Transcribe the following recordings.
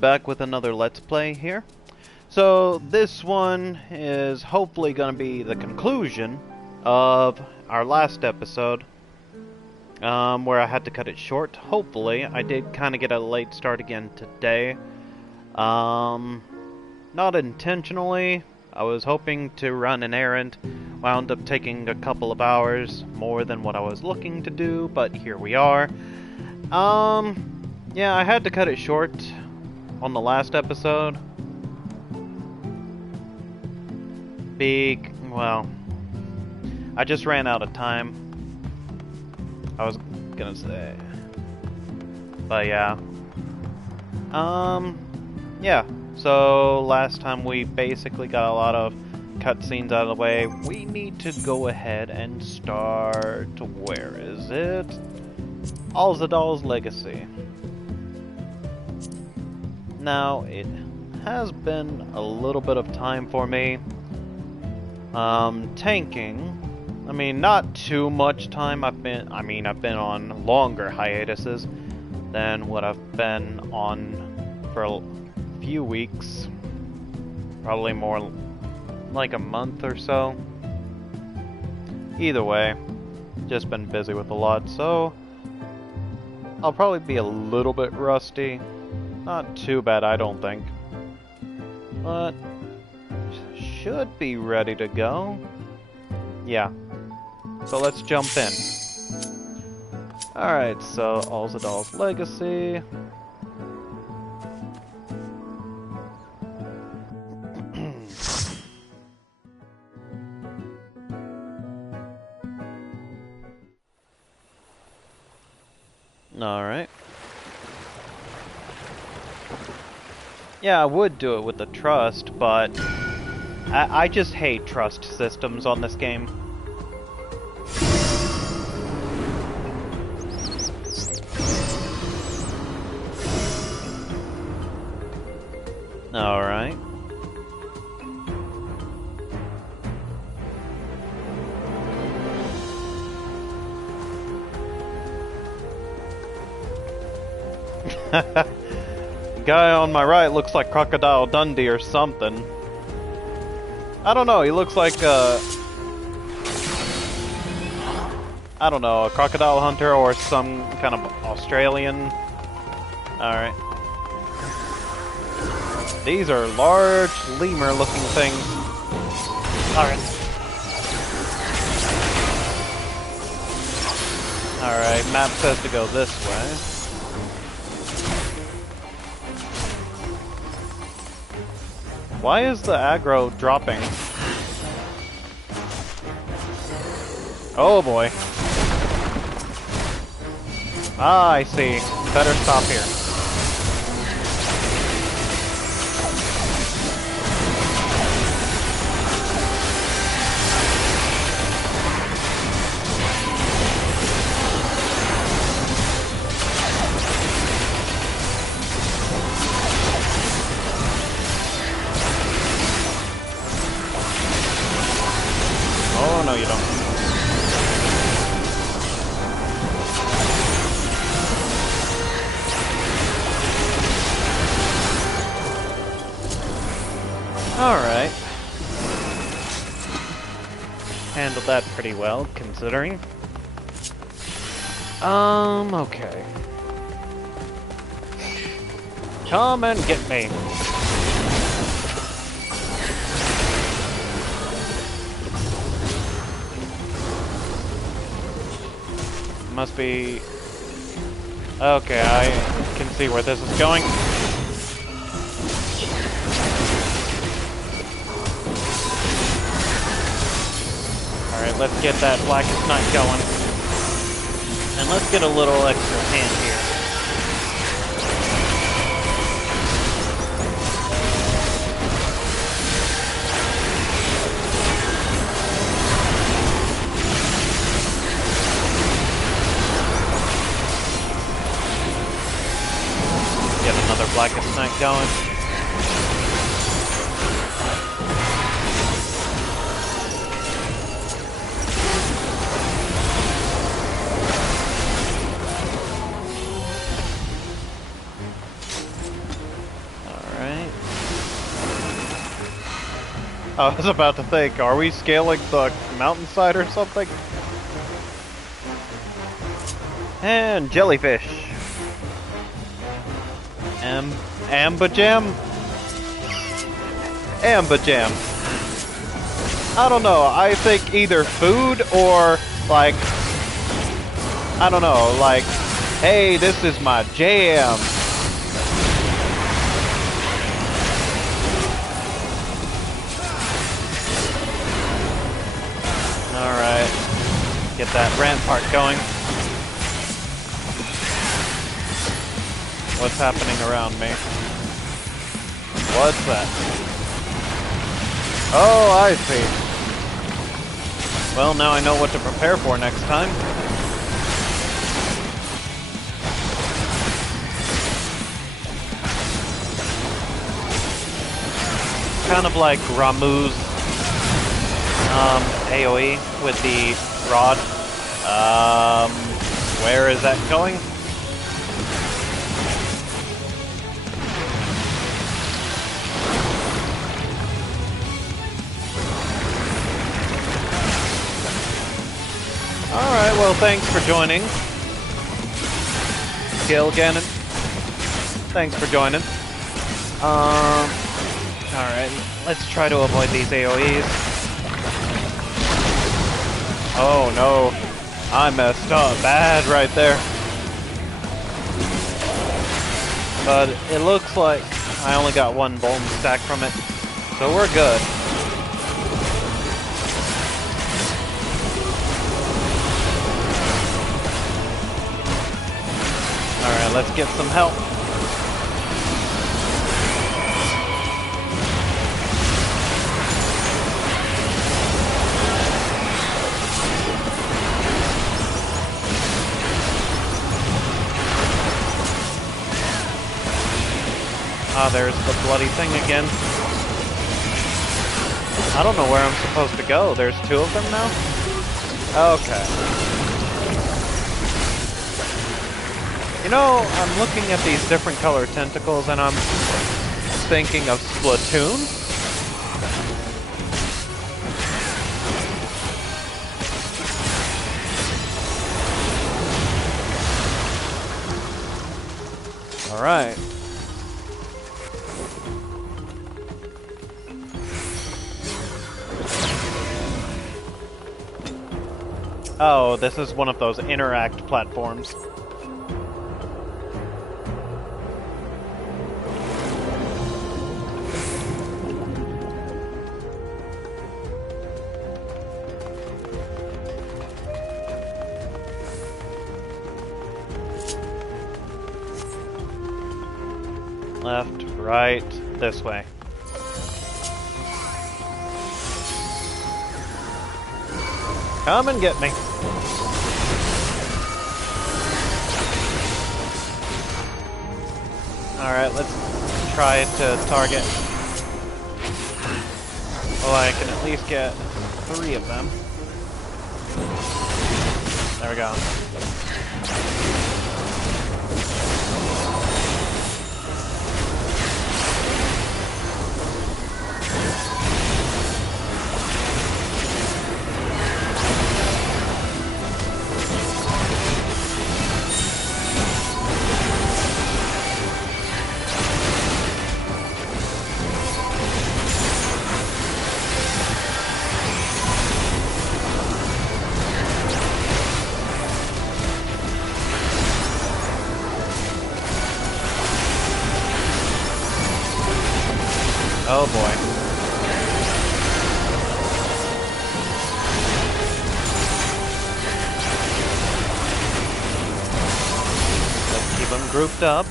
back with another Let's Play here. So this one is hopefully going to be the conclusion of our last episode, where I had to cut it short. Hopefully, I did kind of get a late start again today. Not intentionally. I was hoping to run an errand, wound up taking a couple of hours more than what I was looking to do, but here we are. Yeah, I had to cut it short on the last episode. Well, I just ran out of time. I was gonna say. But yeah. Yeah. So last time we basically got a lot of cutscenes out of the way. We need to go ahead and start. Where is it? Alzadal's Legacy. Now, it has been a little bit of time for me. Tanking. I mean, not too much time. I've been on longer hiatuses than what I've been on for a few weeks. Probably more like a month or so. Either way, just been busy with a lot, so I'll probably be a little bit rusty. Not too bad, I don't think. But should be ready to go. Yeah. So let's jump in. Alright, so Alzadal's Legacy. Alright. Yeah, I would do it with the trust, but I just hate trust systems on this game. Alright. Guy on my right looks like Crocodile Dundee or something. I don't know, he looks like I don't know, a crocodile hunter or some kind of Australian. Alright. These are large lemur looking things. Alright. Alright, map says to go this way. Why is the aggro dropping? Oh boy. Ah, I see. Better stop here. Oh, no, you don't. Alright. Handled that pretty well, considering. Okay. Come and get me. Must be... Okay, I can see where this is going. Alright, let's get that Blackest Night going. And let's get a little extra hand here. Blackest Night going. I was about to think, are we scaling the mountainside or something? And jellyfish. Ambajam? Ambajam. I don't know, I think either food or, like, I don't know, like, hey, this is my jam. Alright, get that rampart going. What's happening around me? What's that? Oh, I see. Well, now I know what to prepare for next time. Kind of like Ramuh's AoE with the rod. Where is that going? Alright, well, thanks for joining. Gilgannon. Thanks for joining. Alright, let's try to avoid these AoEs. Oh no, I messed up bad right there. But it looks like I only got one bone stack from it, so we're good. Alright, let's get some help. Ah, there's the bloody thing again. I don't know where I'm supposed to go. There's two of them now? Okay. You know, I'm looking at these different colored tentacles and I'm thinking of Splatoon. Alright. Oh, this is one of those interact platforms. Left, right, this way. Come and get me. Alright, let's try to target. Well, I can at least get 3 of them. There we go. Oh boy. Let's keep them grouped up.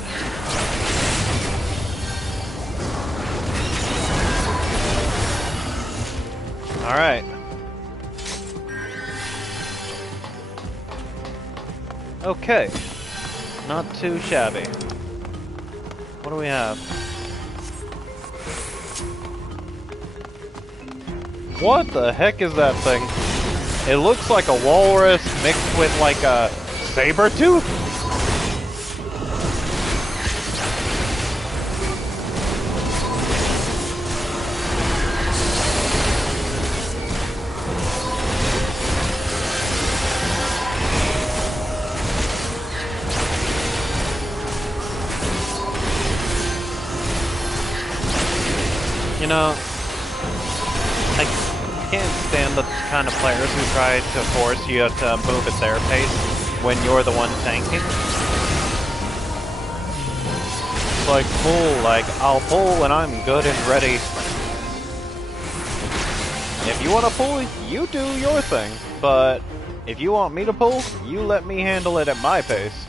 Alright. Okay. Not too shabby. What do we have? What the heck is that thing? It looks like a walrus mixed with like a saber tooth? You know, I can't stand the kind of players who try to force you to move at their pace when you're the one tanking. It's like, pull, like, I'll pull when I'm good and ready. If you want to pull, you do your thing. But if you want me to pull, you let me handle it at my pace.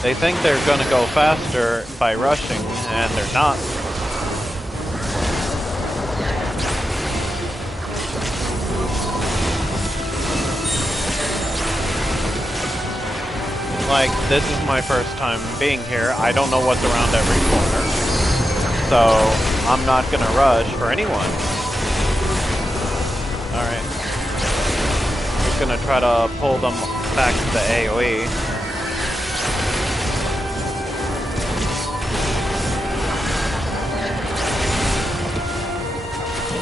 They think they're gonna go faster by rushing, and they're not. Like, this is my first time being here. I don't know what's around every corner. So, I'm not gonna rush for anyone. Alright. Just gonna try to pull them back to the AoE.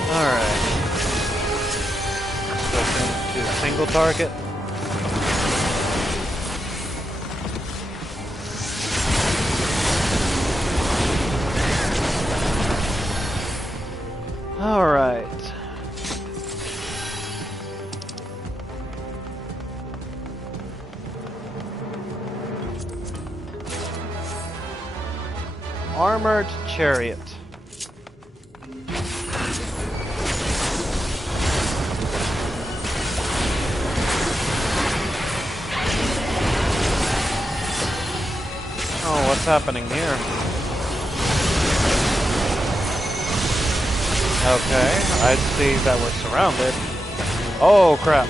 Alright. Switching to single target. Alright. Armored chariot. Oh, what's happening here? Okay, I see that we're surrounded. Oh, crap.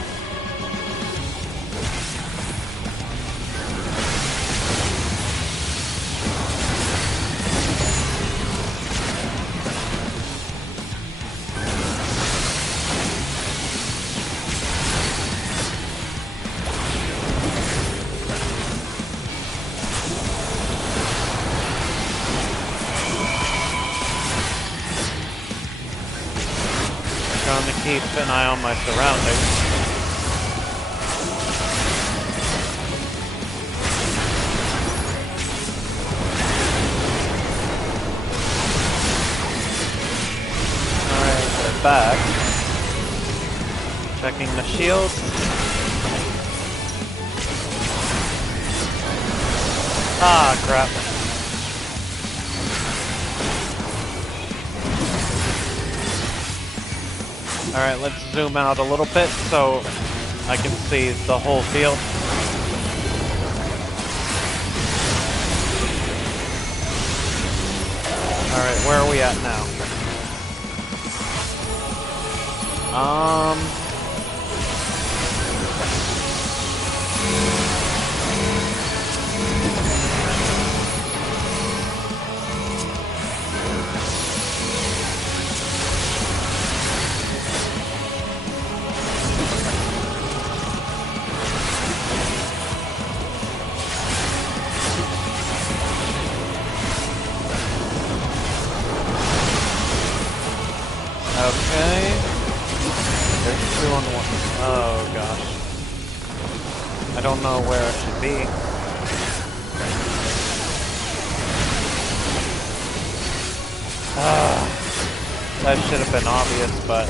Trying to keep an eye on my surroundings. Alright, we're back. Checking the shield. Ah, crap. Alright, let's zoom out a little bit so I can see the whole field. Alright, where are we at now? Okay. There's 2 on 1. Oh gosh. I don't know where I should be. That should have been obvious, but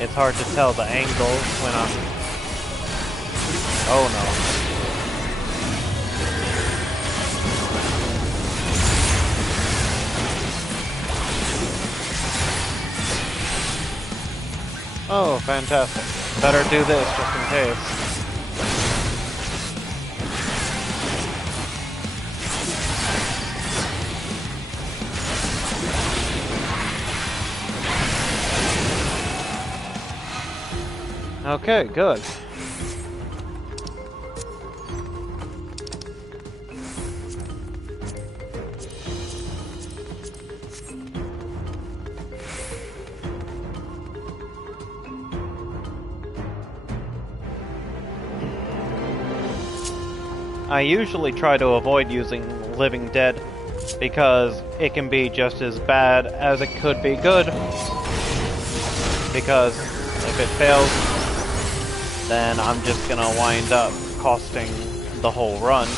it's hard to tell the angles when I'm... Oh no. Oh, fantastic. Better do this just in case. Okay, good. I usually try to avoid using Living Dead because it can be just as bad as it could be good. Because if it fails, then I'm just gonna wind up costing the whole run.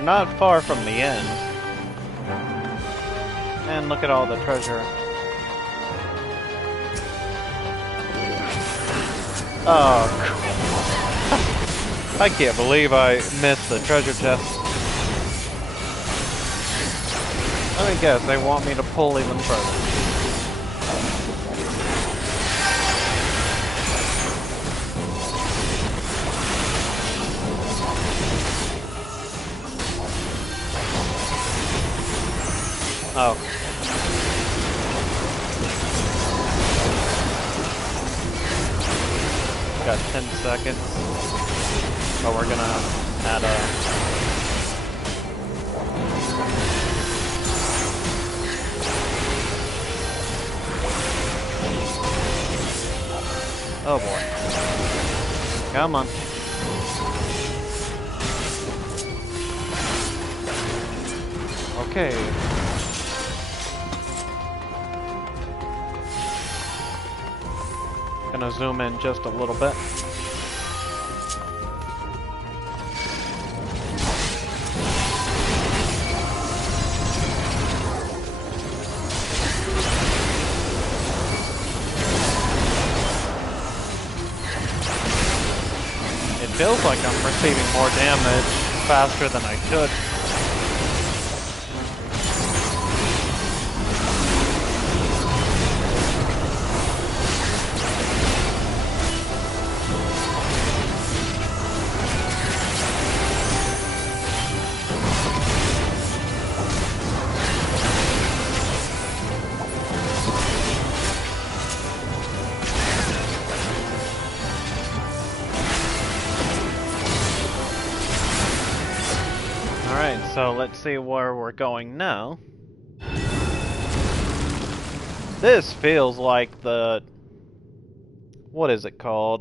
we're not far from the end. And look at all the treasure. Oh, I can't believe I missed the treasure chest. I guess they want me to pull even further. Oh. Got 10 seconds. But we're gonna add a... Oh boy. Come on. Okay. Gonna zoom in just a little bit. It feels like I'm receiving more damage faster than I should. So let's see where we're going now. This feels like the... What is it called?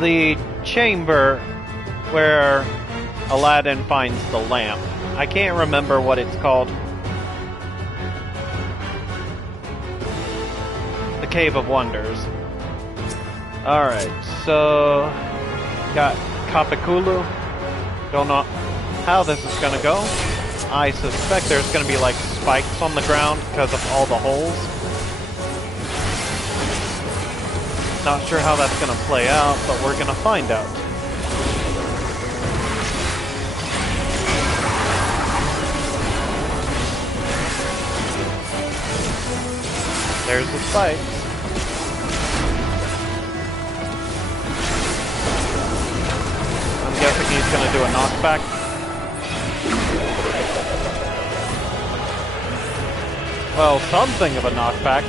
The chamber where Aladdin finds the lamp. I can't remember what it's called. The Cave of Wonders. Alright, so... got Kapikulu. Don't know how this is gonna go. I suspect there's gonna be like spikes on the ground because of all the holes. Not sure how that's gonna play out, but we're gonna find out. There's the spikes. I'm guessing he's gonna do a knockback. Well, something of a knockback.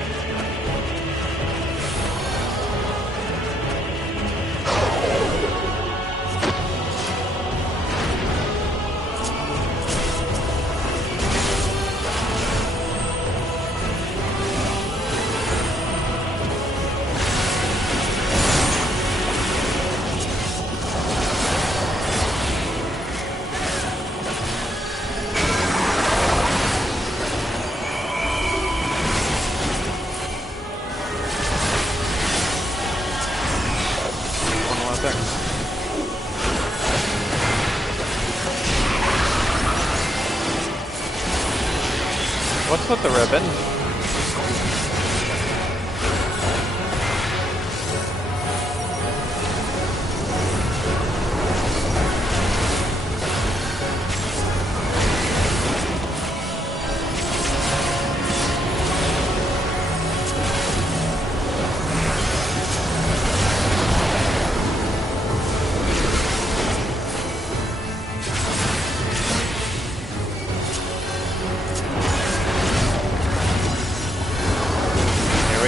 What's with the ribbon?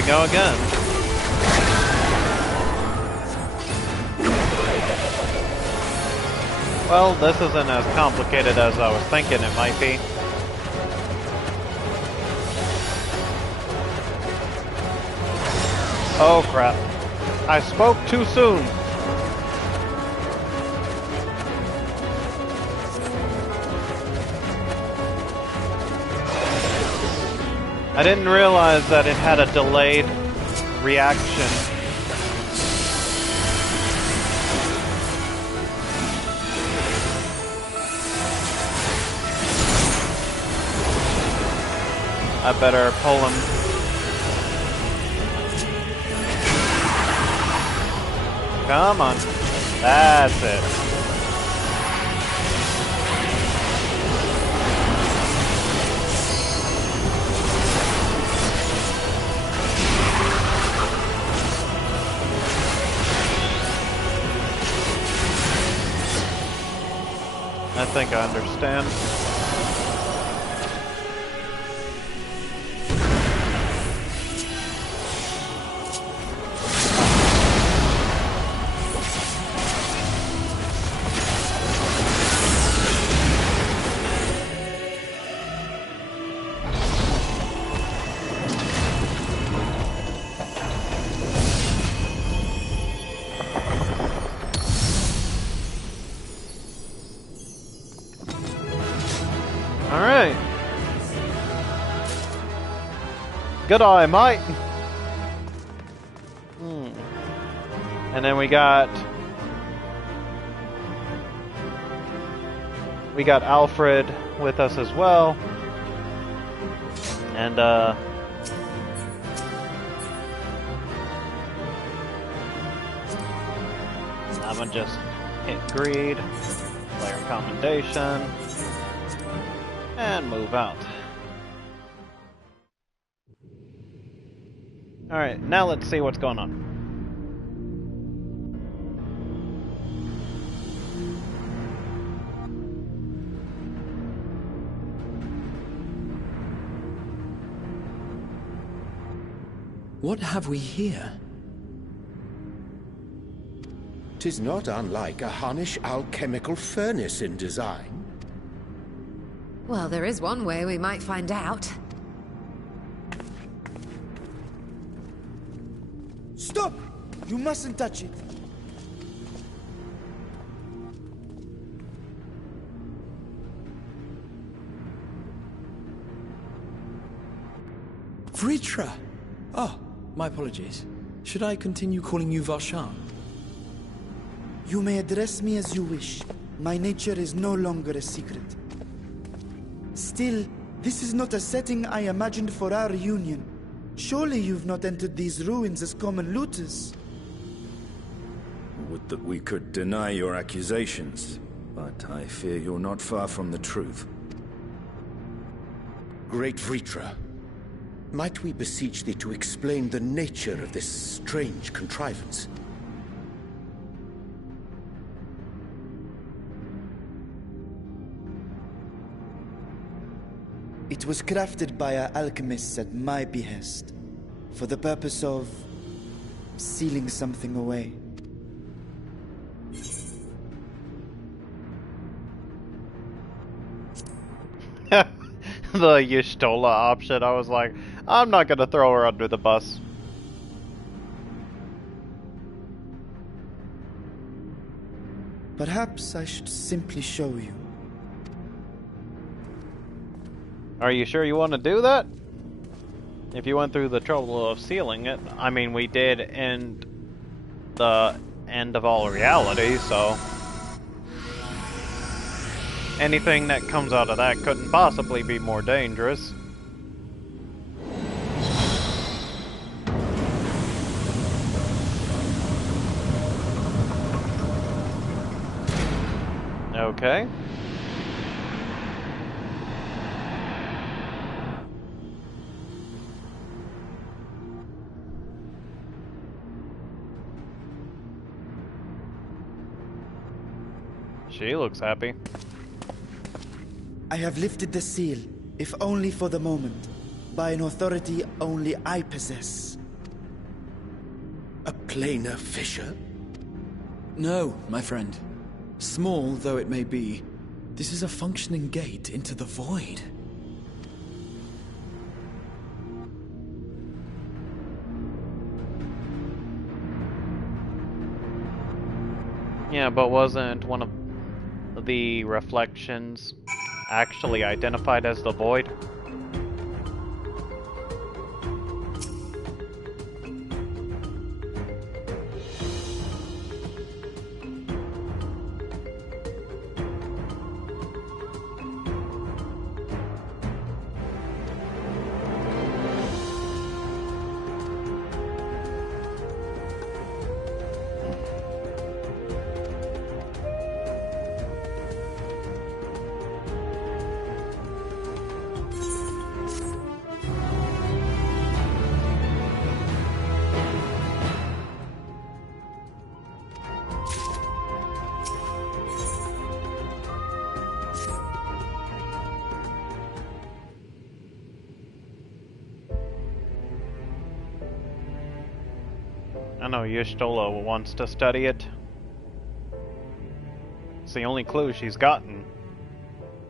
Go again. Well, this isn't as complicated as I was thinking it might be. Oh crap. I spoke too soon. I didn't realize that it had a delayed reaction. I better pull him. Come on. That's it. I think I understand. Alright. Good eye, mate. And then we got Alfred with us as well. And I'm gonna just hit greed, player commendation, and move out. Alright, now let's see what's going on. What have we here? 'Tis not unlike a Hunnish alchemical furnace in design. Well, there is one way we might find out. Stop! You mustn't touch it. Vritra! Oh, my apologies. Should I continue calling you Varshan? You may address me as you wish. My nature is no longer a secret. Still, this is not a setting I imagined for our reunion. Surely you've not entered these ruins as common looters. Would that we could deny your accusations, but I fear you're not far from the truth. Great Vritra, might we beseech thee to explain the nature of this strange contrivance? It was crafted by our alchemists at my behest, for the purpose of sealing something away. The Y'shtola option, I was like, I'm not gonna throw her under the bus. Perhaps I should simply show you. Are you sure you want to do that? If you went through the trouble of sealing it, I mean, we did end the end of all reality, so anything that comes out of that couldn't possibly be more dangerous. Okay. She looks happy. I have lifted the seal, if only for the moment, by an authority only I possess. A planar fissure? No, my friend. Small though it may be, this is a functioning gate into the void. Yeah, but wasn't one of the reflections actually identified as the void? I know Y'shtola wants to study it. It's the only clue she's gotten.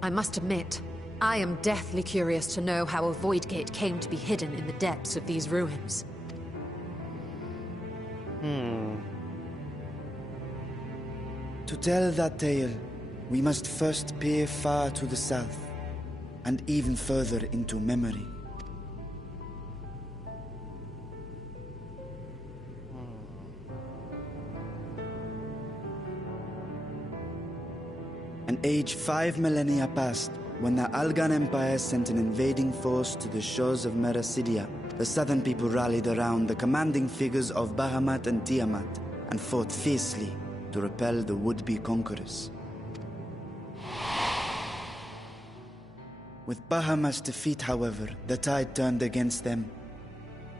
I must admit, I am deathly curious to know how a void gate came to be hidden in the depths of these ruins. To tell that tale, we must first peer far to the south, and even further into memory. An age 5 millennia passed when the Algan Empire sent an invading force to the shores of Merasidia. The southern people rallied around the commanding figures of Bahamut and Tiamat and fought fiercely to repel the would-be conquerors. With Bahamut's defeat, however, the tide turned against them.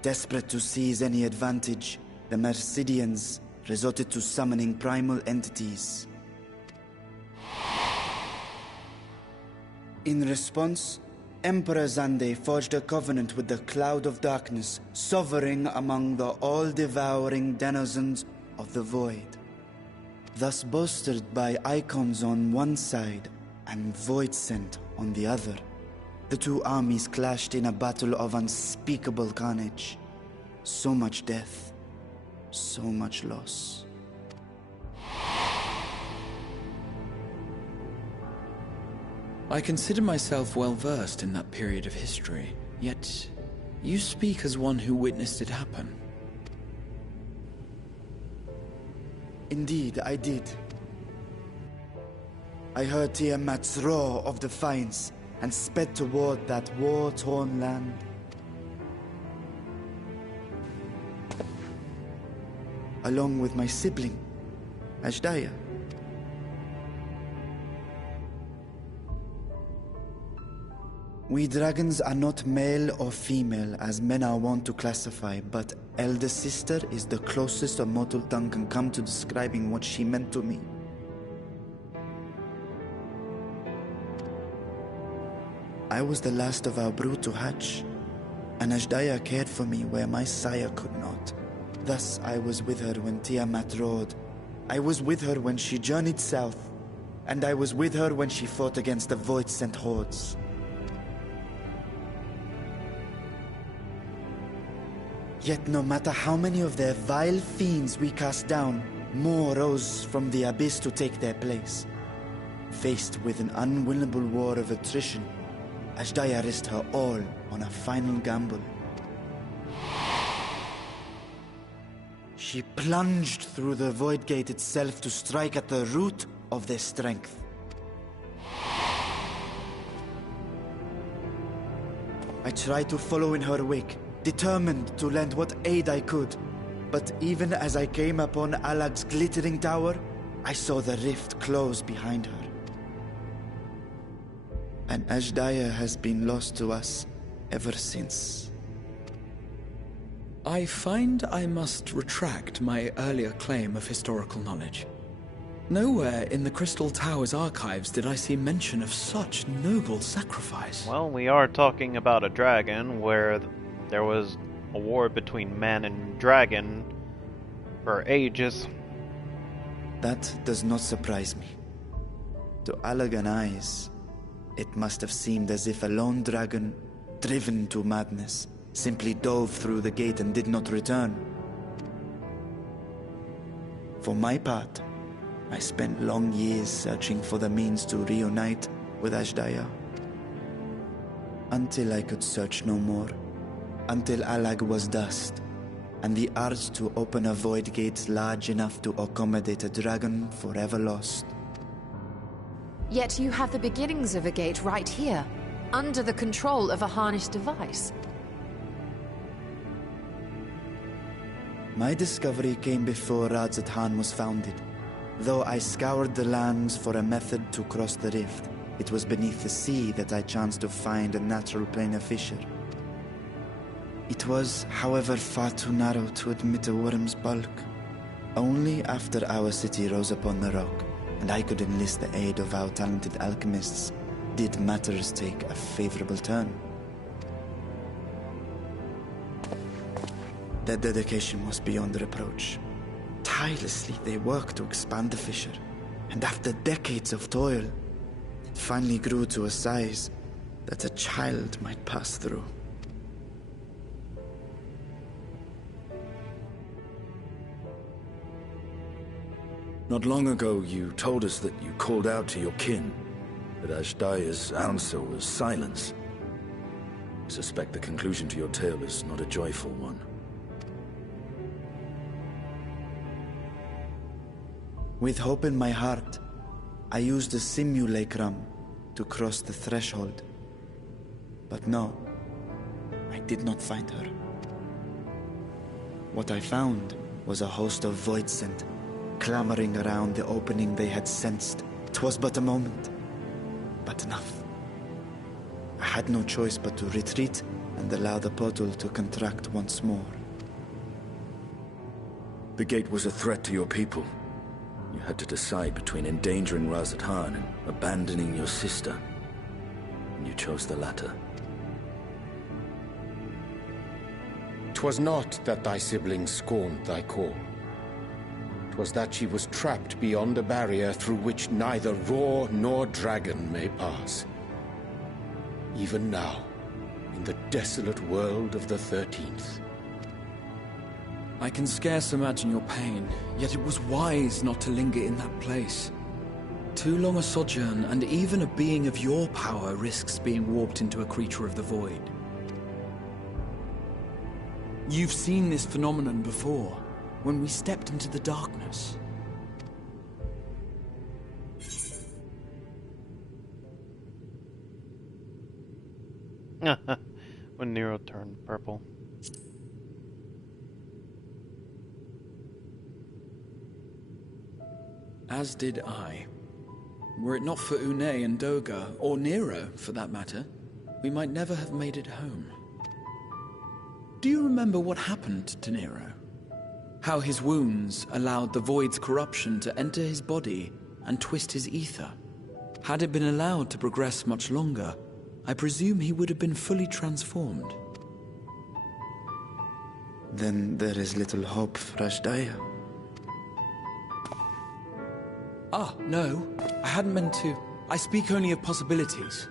Desperate to seize any advantage, the Mercidians resorted to summoning primal entities. In response, Emperor Zande forged a covenant with the Cloud of Darkness, sovereign among the all-devouring denizens of the Void. Thus bolstered by icons on one side and Void Scent on the other, the two armies clashed in a battle of unspeakable carnage. So much death, so much loss. I consider myself well versed in that period of history, yet you speak as one who witnessed it happen. Indeed, I did. I heard Tiamat's roar of defiance and sped toward that war-torn land. Along with my sibling, Ashdaya. We dragons are not male or female as men are wont to classify, but elder sister is the closest a mortal tongue can come to describing what she meant to me. I was the last of our brood to hatch, and Ashdaya cared for me where my sire could not. Thus I was with her when Tiamat roared. I was with her when she journeyed south, and I was with her when she fought against the Void-sent hordes. Yet no matter how many of their vile fiends we cast down, more rose from the abyss to take their place. Faced with an unwinnable war of attrition, Ashdaya risked her all on a final gamble. She plunged through the Void Gate itself to strike at the root of their strength. I tried to follow in her wake, determined to lend what aid I could. But even as I came upon Alag's glittering tower, I saw the rift close behind her. And Ashdaya has been lost to us ever since. I find I must retract my earlier claim of historical knowledge. Nowhere in the Crystal Tower's archives did I see mention of such noble sacrifice. Well, we are talking about a dragon where there was a war between man and dragon for ages. That does not surprise me. To Allagan eyes, it must have seemed as if a lone dragon, driven to madness, simply dove through the gate and did not return. For my part, I spent long years searching for the means to reunite with Ashdaya. Until I could search no more. Until Alag was dust, and the urge to open a void gate large enough to accommodate a dragon forever lost. Yet you have the beginnings of a gate right here, under the control of a harnessed device. My discovery came before Radzat Han was founded. Though I scoured the lands for a method to cross the rift, it was beneath the sea that I chanced to find a natural planar fissure. It was, however, far too narrow to admit a worm's bulk. Only after our city rose upon the rock, and I could enlist the aid of our talented alchemists, did matters take a favorable turn. Their dedication was beyond reproach. Tirelessly they worked to expand the fissure, and after decades of toil, it finally grew to a size that a child might pass through. Not long ago, you told us that you called out to your kin, but Ashdaya's answer was silence. I suspect the conclusion to your tale is not a joyful one. With hope in my heart, I used the simulacrum to cross the threshold. But no, I did not find her. What I found was a host of Voidsent, clamoring around the opening they had sensed. 'Twas but a moment, but enough. I had no choice but to retreat and allow the portal to contract once more. The gate was a threat to your people. You had to decide between endangering Razathan and abandoning your sister. And you chose the latter. 'Twas not that thy siblings scorned thy call. 'Twas that she was trapped beyond a barrier through which neither roar nor dragon may pass. Even now, in the desolate world of the 13th. I can scarce imagine your pain, yet it was wise not to linger in that place. Too long a sojourn, and even a being of your power risks being warped into a creature of the void. You've seen this phenomenon before, when we stepped into the darkness. When Nero turned purple. As did I. Were it not for Une and Doga, or Nero for that matter, we might never have made it home. Do you remember what happened to Nero? How his wounds allowed the Void's corruption to enter his body and twist his ether? Had it been allowed to progress much longer, I presume he would have been fully transformed. Then there is little hope for Ashdaya. Ah, no. I hadn't meant to. I speak only of possibilities.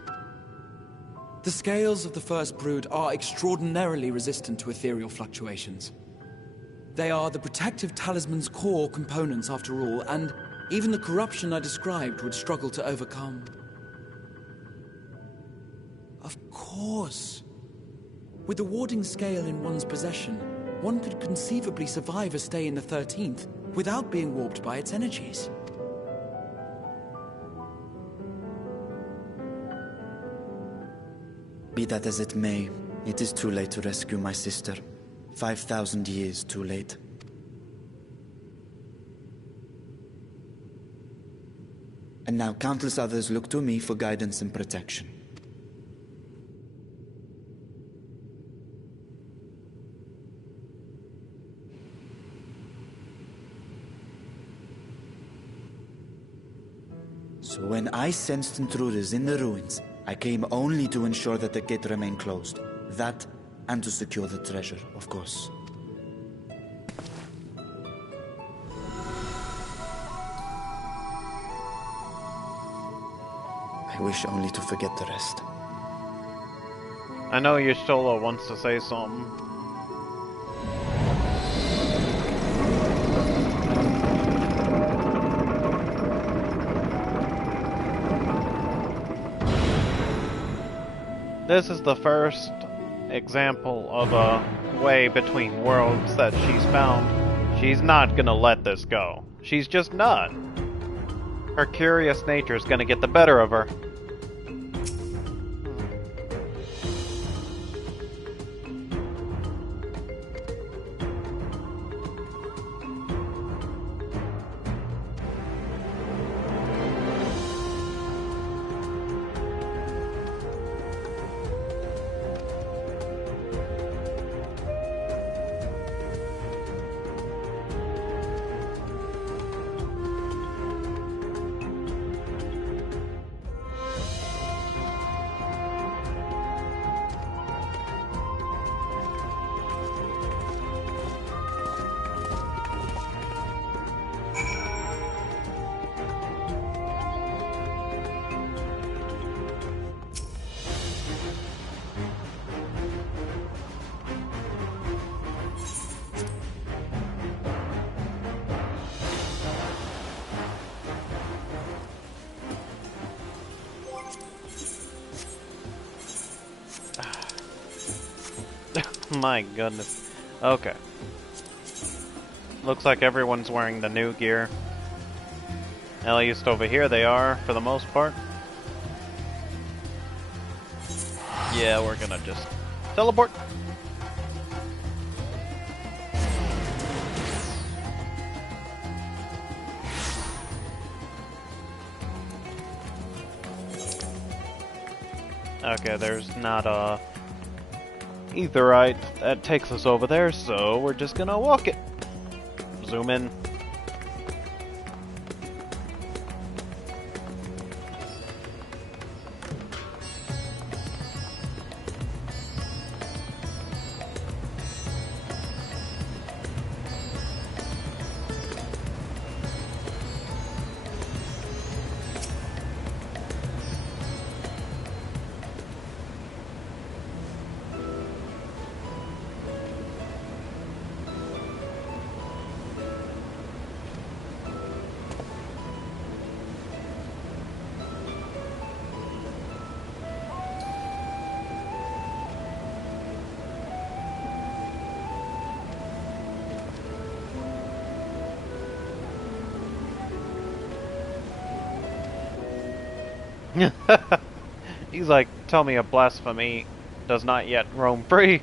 The scales of the First Brood are extraordinarily resistant to ethereal fluctuations. They are the protective talisman's core components after all, and even the corruption I described would struggle to overcome. Of course. With the warding scale in one's possession, one could conceivably survive a stay in the 13th without being warped by its energies. Be that as it may, it is too late to rescue my sister. 5,000 years too late. And now countless others look to me for guidance and protection. So when I sensed intruders in the ruins, I came only to ensure that the gate remained closed. That, and to secure the treasure, of course. I wish only to forget the rest. I know your solo wants to say something. This is the first example of a way between worlds that she's found. She's not gonna let this go. She's just not. Her curious nature is gonna get the better of her. My goodness. Okay. Looks like everyone's wearing the new gear. At least over here they are, for the most part. Yeah, we're gonna just teleport. Okay, there's not a aetheryte that takes us over there, so we're just gonna walk it. Zoom in. He's like, tell me a blasphemy does not yet roam free.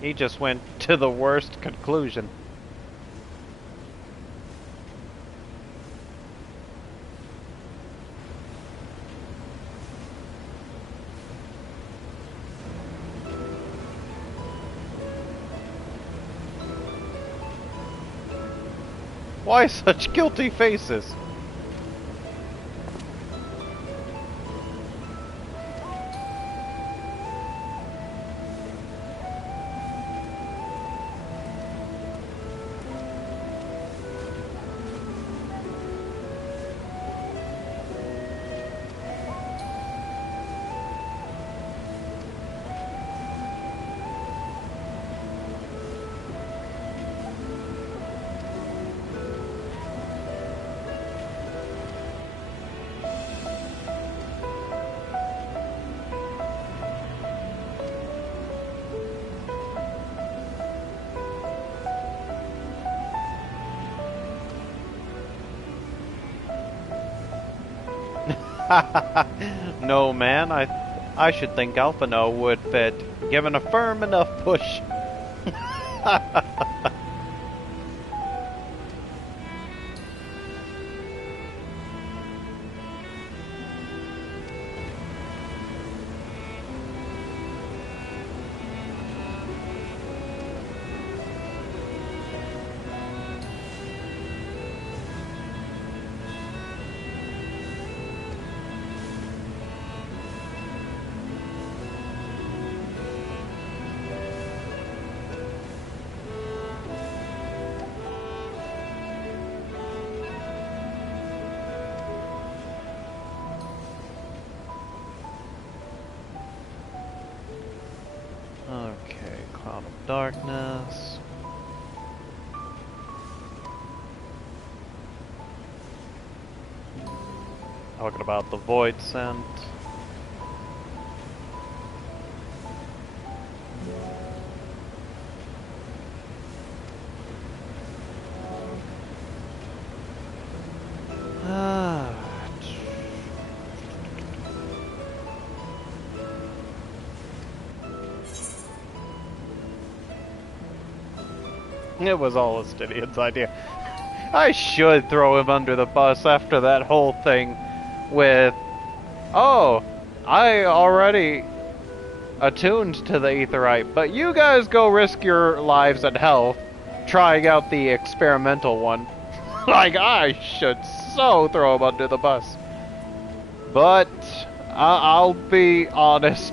He just went to the worst conclusion. Why such guilty faces? No, man, I should think Alphino would fit, given a firm enough push. Okay, Cloud of Darkness. Talking about the Void Scent. It was all Estinian's idea. I should throw him under the bus after that whole thing with, oh, I already attuned to the aetheryte, but you guys go risk your lives and health trying out the experimental one. Like, I should so throw him under the bus. But I'll be honest.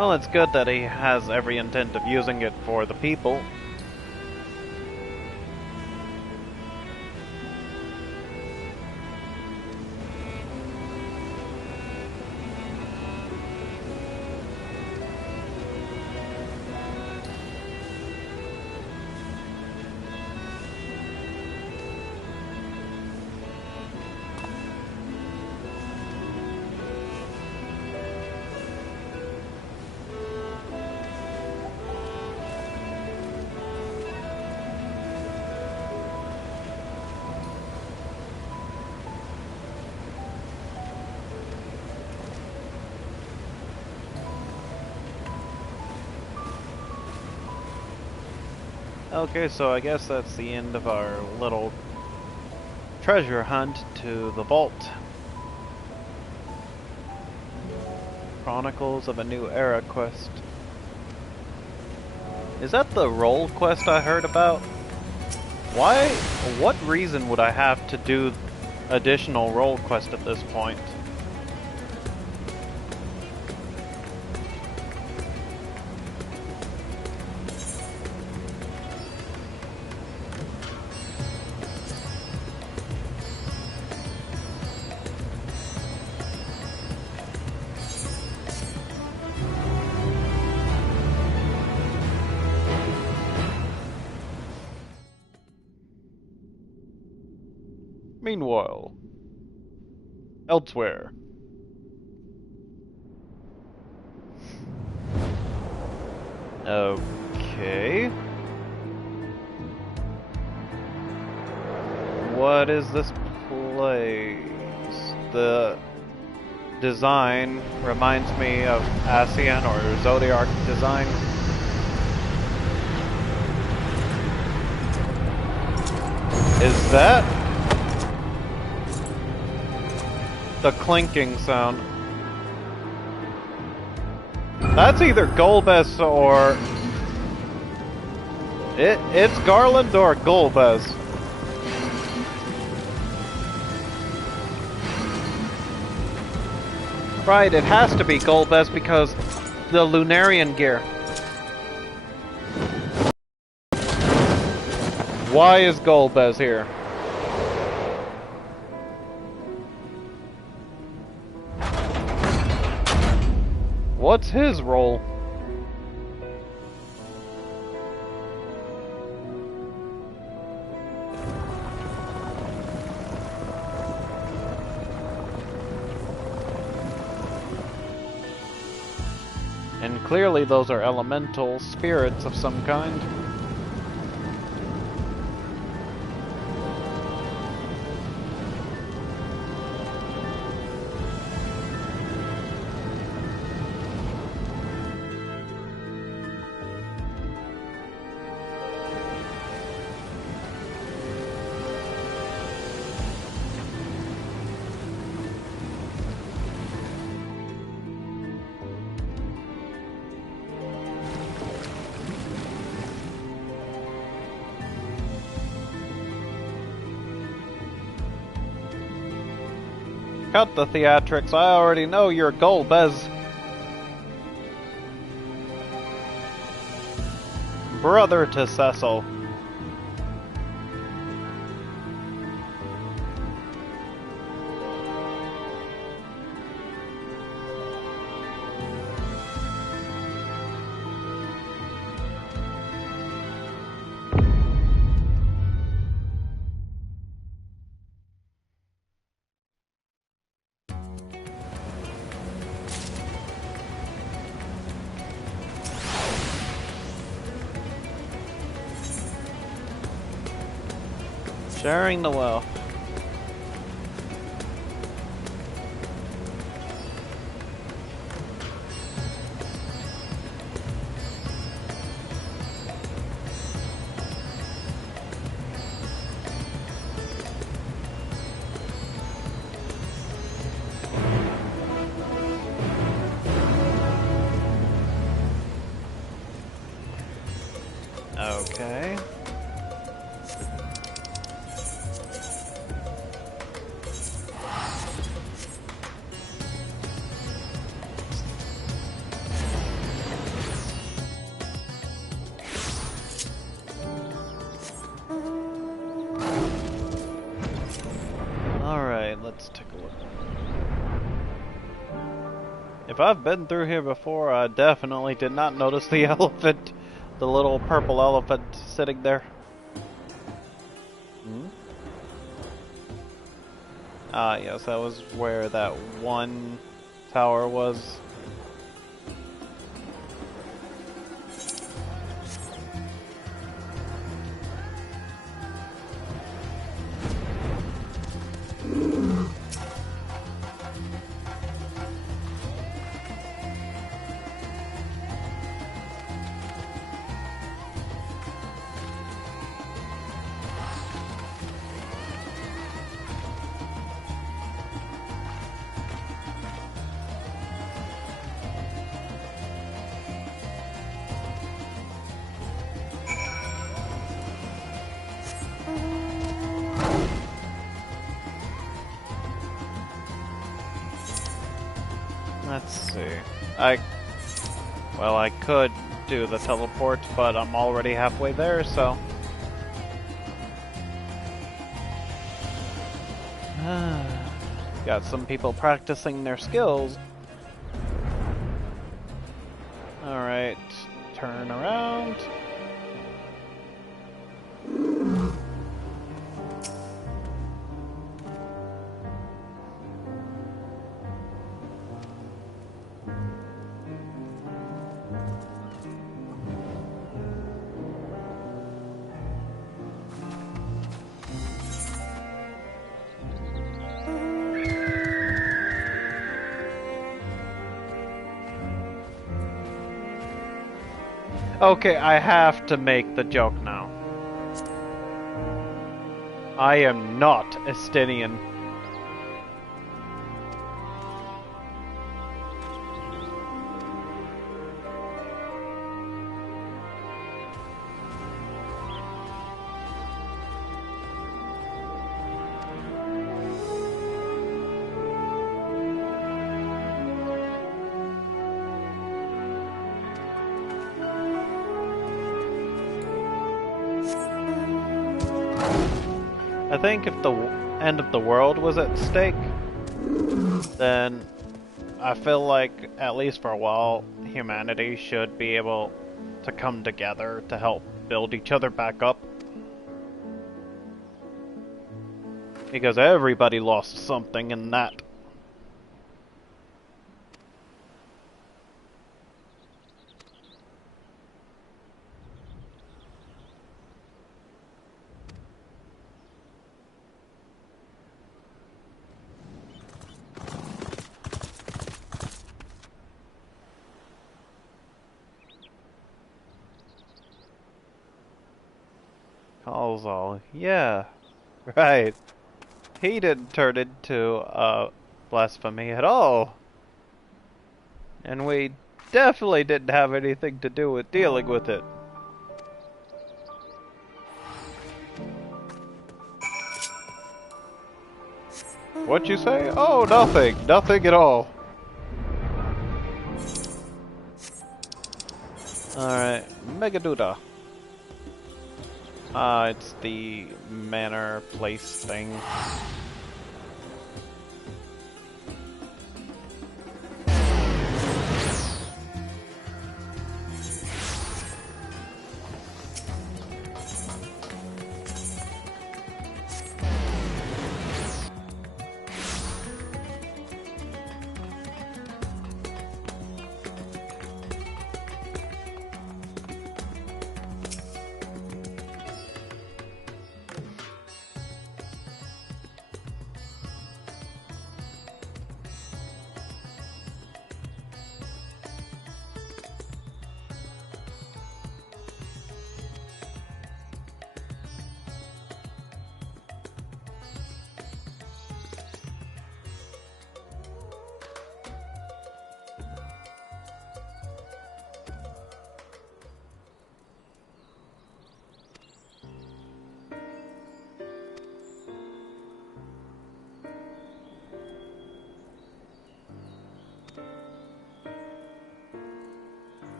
Well, it's good that he has every intent of using it for the people. Okay, so I guess that's the end of our little treasure hunt to the vault. Chronicles of a New Era quest. Is that the roll quest I heard about? Why? What reason would I have to do additional roll quest at this point? Meanwhile, elsewhere. Okay. What is this place? The design reminds me of ASEAN or Zodiac design. Is that the clinking sound? That's either Golbez or it's Garland or Golbez. Right, it has to be Golbez because the Lunarian gear. Why is Golbez here? What's his role? And clearly those are elemental spirits of some kind. Cut the theatrics, I already know you're Golbez. Brother to Cecil. Sharing the wealth. Okay. If I've been through here before, I definitely did not notice the elephant. The little purple elephant sitting there. Hmm? Ah, yes, that was where that one tower was. Let's see. Well, I could do the teleport, but I'm already halfway there, so... Got some people practicing their skills. Alright, turn around. Okay, I have to make the joke now. I am not Estinian. I think if the end of the world was at stake, then I feel like, at least for a while, humanity should be able to come together to help build each other back up. Because everybody lost something in that. Calls all. Yeah, right. He didn't turn into blasphemy at all. And we definitely didn't have anything to do with dealing with it. What'd you say? Oh, nothing. Nothing at all. Alright, Megaduda. It's the manor place thing.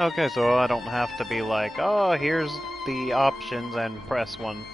Okay, so I don't have to be like, oh, here's the options and press one.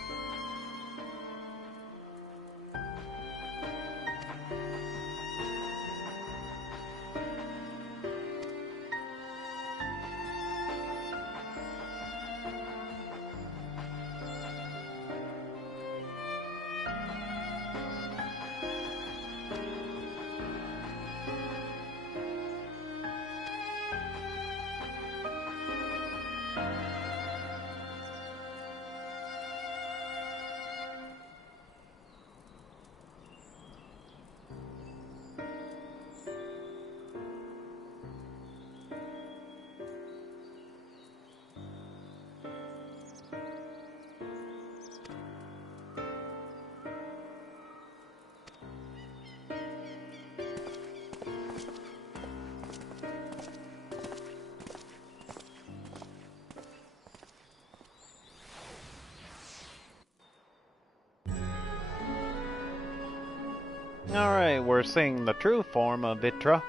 Alright, we're seeing the true form of Vitra.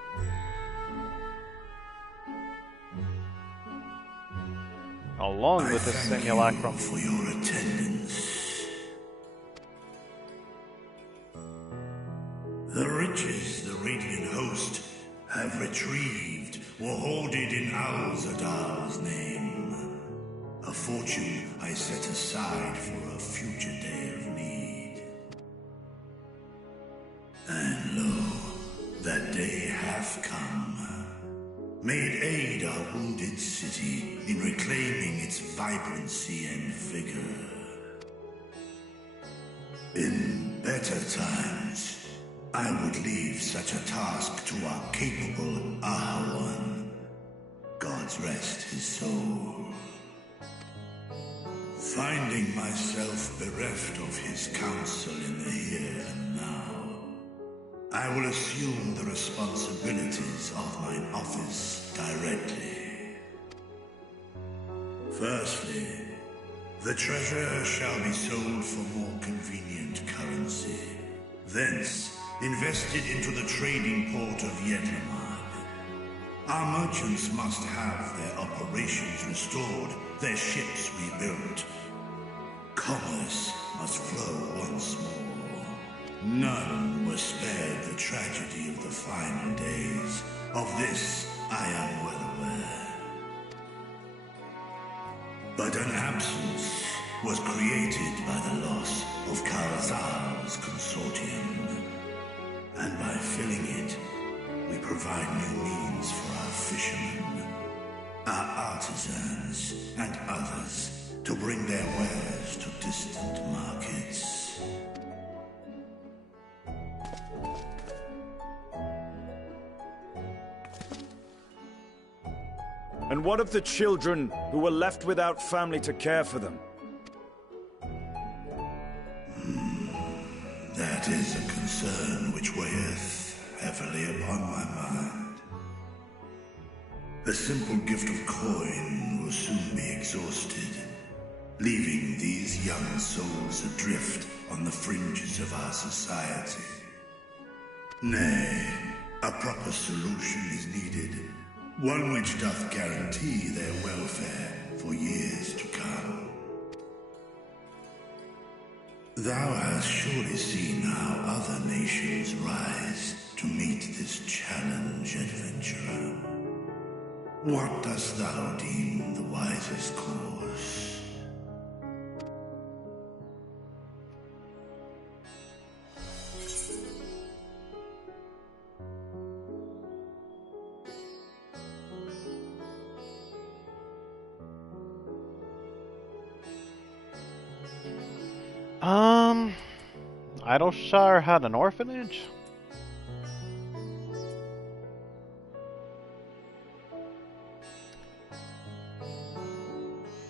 Along with the simulacrum. For your attendance. The riches the Radiant Host have retrieved were hoarded in Al-Zadar's name. A fortune I set aside for a future day of need. And lo, that day hath come. May it aid our wounded city in reclaiming its vibrancy and vigor. In better times, I would leave such a task to our capable Ahawan. God's rest his soul. Finding myself bereft of his counsel in the here and now, I will assume the responsibilities of mine office directly. Firstly, the treasure shall be sold for more convenient currency. Thence, invested into the trading port of Yetlamad. Our merchants must have their operations restored, their ships rebuilt. Commerce must flow once more. None were spared the tragedy of the final days. Of this, I am well aware. But an absence was created by the loss of Karazal's consortium. And by filling it, we provide new means for our fishermen, our artisans, and others to bring their wares to distant markets. And what of the children who were left without family to care for them? That is a concern which weigheth heavily upon my mind. A simple gift of coin will soon be exhausted, leaving these young souls adrift on the fringes of our society. Nay, a proper solution is needed, one which doth guarantee their welfare for years to come. Thou hast surely seen how other nations rise to meet this challenge, adventurer. What dost thou deem the wisest course? Idleshire had an orphanage?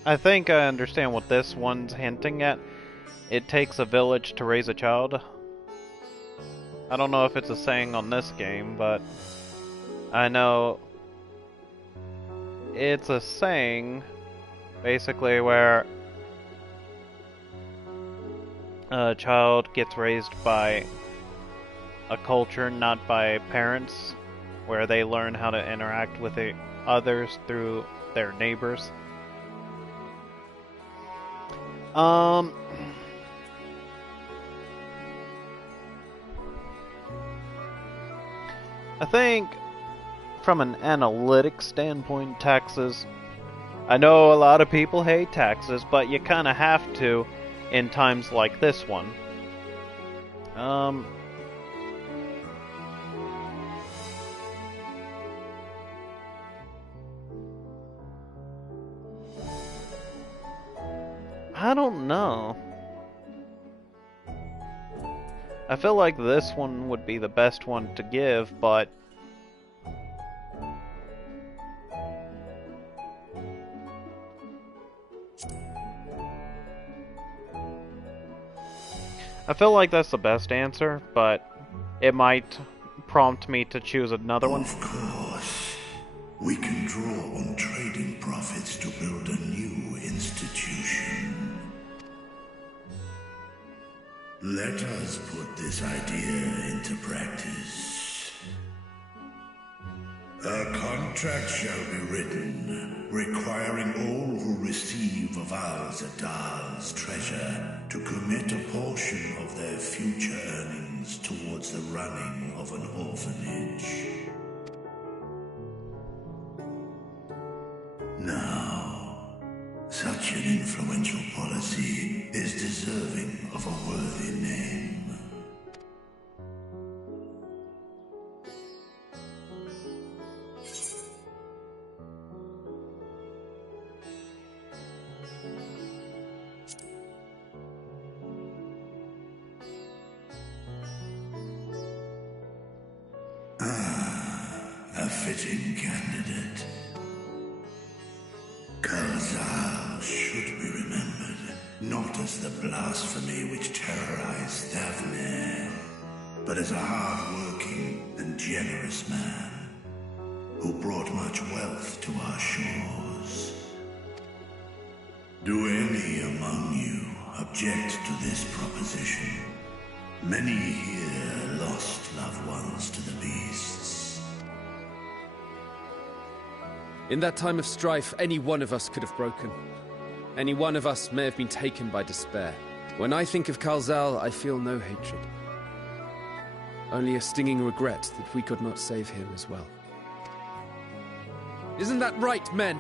I think I understand what this one's hinting at. It takes a village to raise a child. I don't know if it's a saying on this game, but I know it's a saying basically where a child gets raised by a culture, not by parents, where they learn how to interact with others through their neighbors. I think from an analytic standpoint, taxes, I know a lot of people hate taxes, but you kind of have to in times like this one. I don't know. I feel like this one would be the best one to give, but I feel like that's the best answer, but it might prompt me to choose another one. Of course. We can draw on trading profits to build a new institution. Let us put this idea into practice. A contract shall be written, requiring all who receive of Al-Zadal's treasure to commit a portion of their future earnings towards the running of an orphanage. Now, such an influential policy is deserving of a worthy name. A fitting candidate. Kalzal should be remembered, not as the blasphemy which terrorized Thavne, but as a hard-working and generous man who brought much wealth to our shores. Do any among you object to this proposition? Many here lost loved ones to the beasts. In that time of strife, any one of us could have broken. Any one of us may have been taken by despair. When I think of Kalzal, I feel no hatred. Only a stinging regret that we could not save him as well. Isn't that right, men?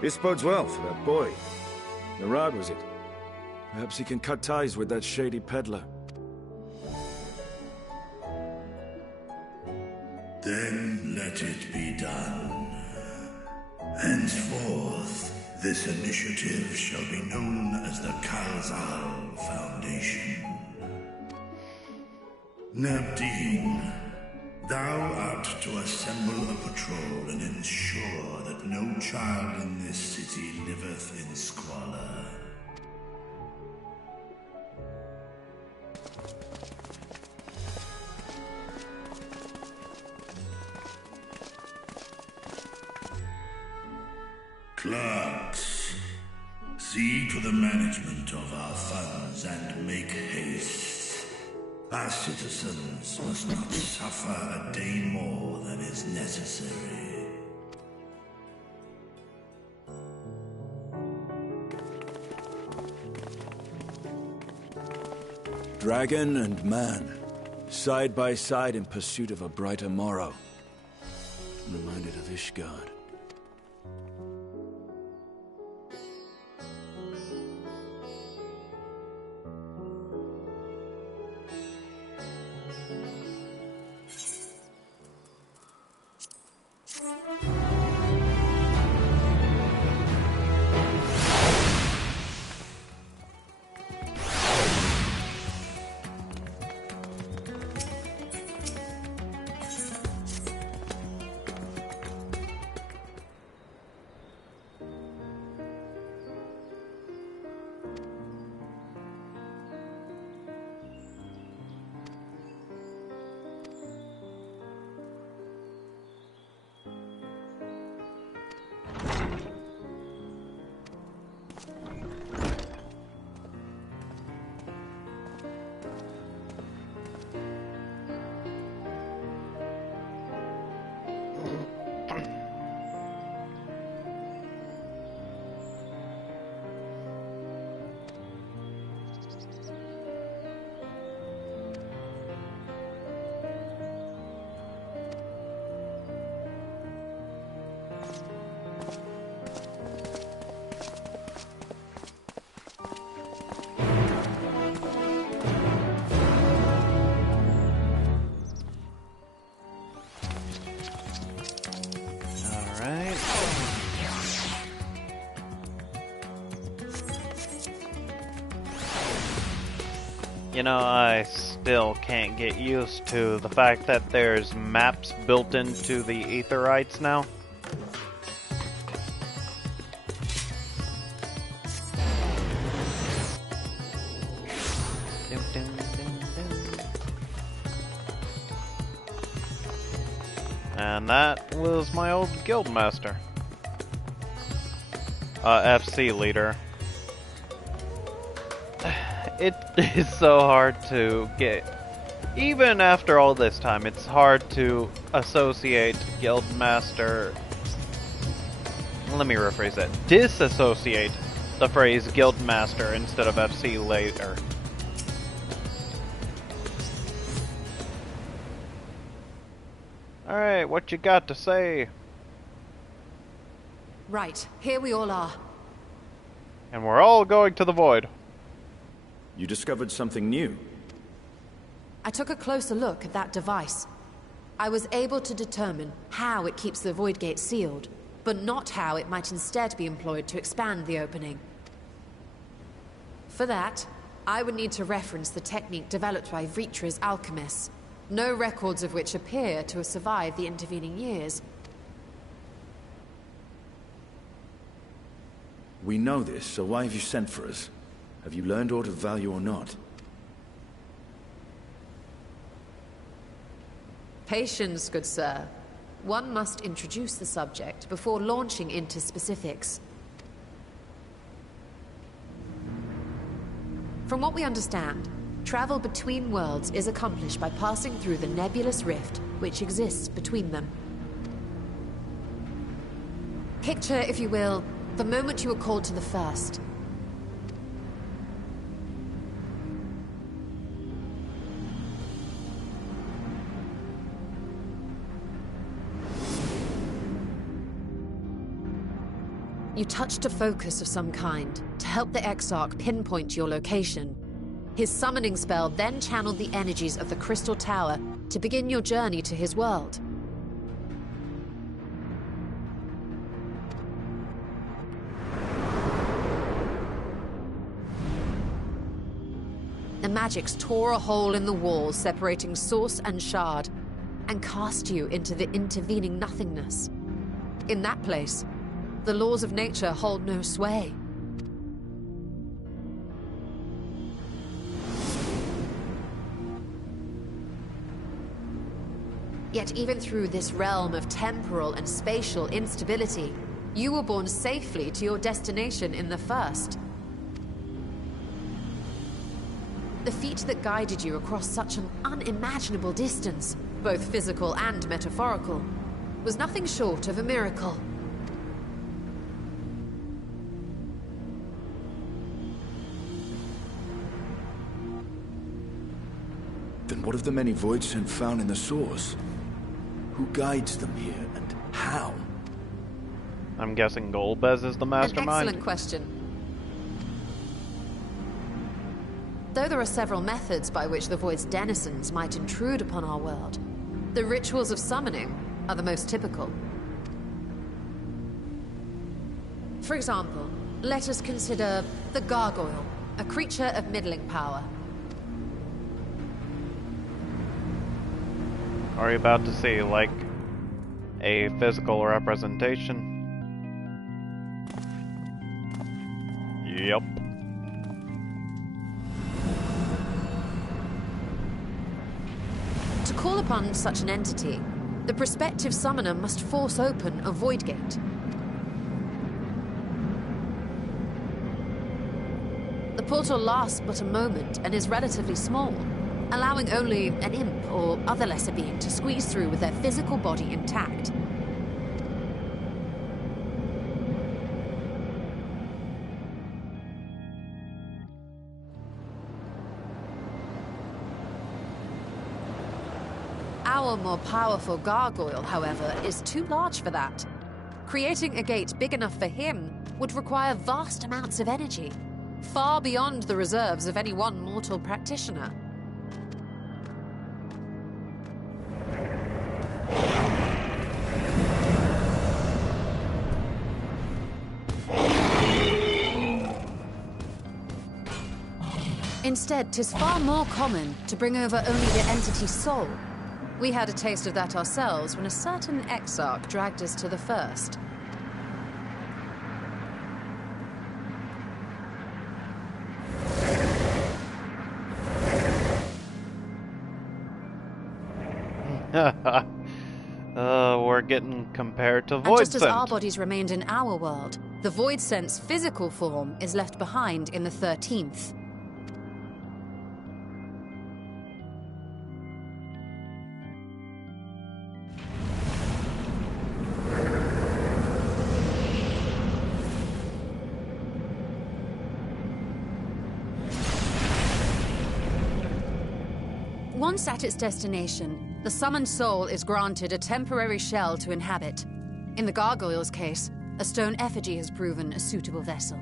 This bodes well for that boy. Narad, was it? Perhaps he can cut ties with that shady peddler. Then let it be done. Henceforth, this initiative shall be known as the Kalzal Foundation. Nabdeen, thou art to assemble a patrol and ensure that no child in this city liveth in squalor. Clerks, see to the management of our funds and make haste. Our citizens must not suffer a day more than is necessary. Dragon and man, side by side in pursuit of a brighter morrow. I'm reminded of Ishgard. You know, I still can't get used to the fact that there's maps built into the Aetherites now. And that was my old guildmaster. FC leader. It is so hard to get... Even after all this time, it's hard to associate guildmaster... Let me rephrase that. Disassociate the phrase guildmaster instead of FC leader. Alright, what you got to say? Right, here we all are. And we're all going to the void. You discovered something new. I took a closer look at that device. I was able to determine how it keeps the void gate sealed, but not how it might instead be employed to expand the opening. For that, I would need to reference the technique developed by Vritra's alchemists, no records of which appear to have survived the intervening years. We know this, so why have you sent for us? Have you learned aught of value or not? Patience, good sir. One must introduce the subject before launching into specifics. From what we understand, travel between worlds is accomplished by passing through the nebulous rift which exists between them. Picture, if you will, the moment you were called to the first. You touched a focus of some kind to help the Exarch pinpoint your location. His summoning spell then channeled the energies of the Crystal Tower to begin your journey to his world. The magics tore a hole in the wall separating source and shard, and cast you into the intervening nothingness. In that place, the laws of nature hold no sway. Yet even through this realm of temporal and spatial instability, you were borne safely to your destination in the first. The feat that guided you across such an unimaginable distance, both physical and metaphorical, was nothing short of a miracle. Then what of the many voids sent found in the source? Who guides them here, and how? I'm guessing Golbez is the mastermind? An excellent question. Though there are several methods by which the Void's denizens might intrude upon our world, the rituals of summoning are the most typical. For example, let us consider the Gargoyle, a creature of middling power. Are you about to see, like, a physical representation? Yep. To call upon such an entity, the prospective summoner must force open a void gate. The portal lasts but a moment and is relatively small, allowing only an imp or other lesser being to squeeze through with their physical body intact. Our more powerful gargoyle, however, is too large for that. Creating a gate big enough for him would require vast amounts of energy, far beyond the reserves of any one mortal practitioner. Instead, 'tis far more common to bring over only the entity's soul. We had a taste of that ourselves when a certain exarch dragged us to the first. We're getting compared to And Void just as our Scent. bodies remained in our world, the Void Scent's physical form is left behind in the 13th. Once at its destination, the summoned soul is granted a temporary shell to inhabit. In the gargoyle's case, a stone effigy has proven a suitable vessel.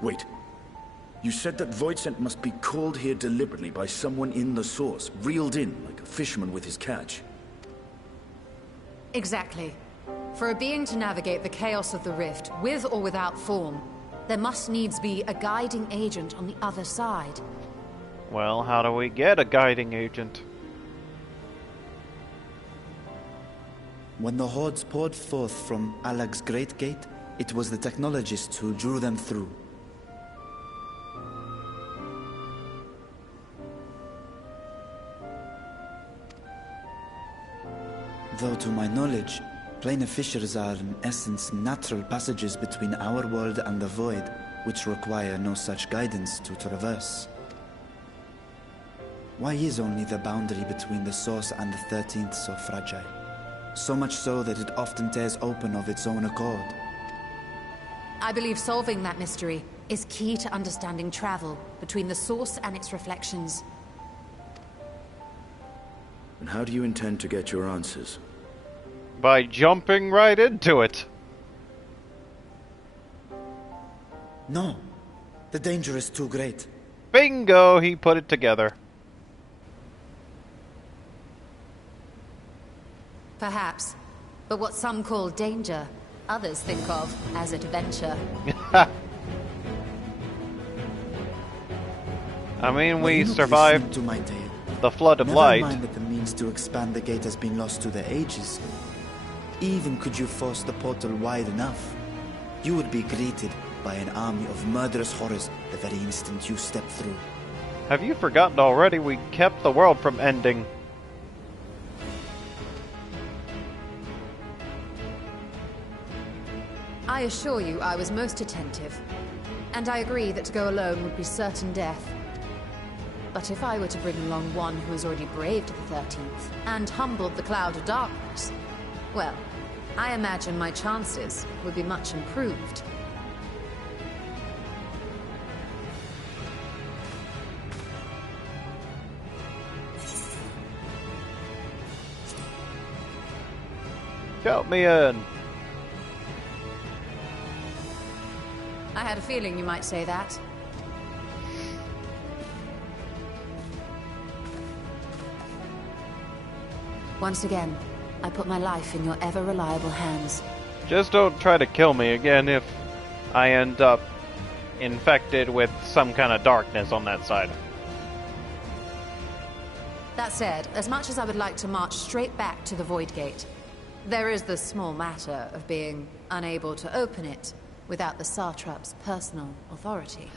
Wait. You said that Voidsent must be called here deliberately by someone in the source, reeled in like a fisherman with his catch. Exactly. For a being to navigate the chaos of the rift, with or without form, there must needs be a guiding agent on the other side. Well, how do we get a guiding agent? When the hordes poured forth from Alag's Great Gate, it was the technologists who drew them through. Though to my knowledge, planar fissures are in essence natural passages between our world and the void, which require no such guidance to traverse. Why is only the boundary between the source and the 13th so fragile? So much so that it often tears open of its own accord. I believe solving that mystery is key to understanding travel between the source and its reflections. And how do you intend to get your answers? By jumping right into it. No. The danger is too great. Bingo! He put it together. Perhaps. But what some call danger, others think of as adventure. I mean, Were we you not survived listening to my tale? the flood of Never light. mind that the means to expand the gate has been lost to the ages. Even could you force the portal wide enough, you would be greeted by an army of murderous horrors the very instant you step through. Have you forgotten already? We kept the world from ending. I assure you I was most attentive. And I agree that to go alone would be certain death. But if I were to bring along one who has already braved the 13th and humbled the cloud of darkness, well, I imagine my chances would be much improved. Count me in. I had a feeling you might say that. Once again, I put my life in your ever-reliable hands. Just don't try to kill me again if I end up infected with some kind of darkness on that side. That said, as much as I would like to march straight back to the Void Gate, there is the small matter of being unable to open it without the Satrap's personal authority.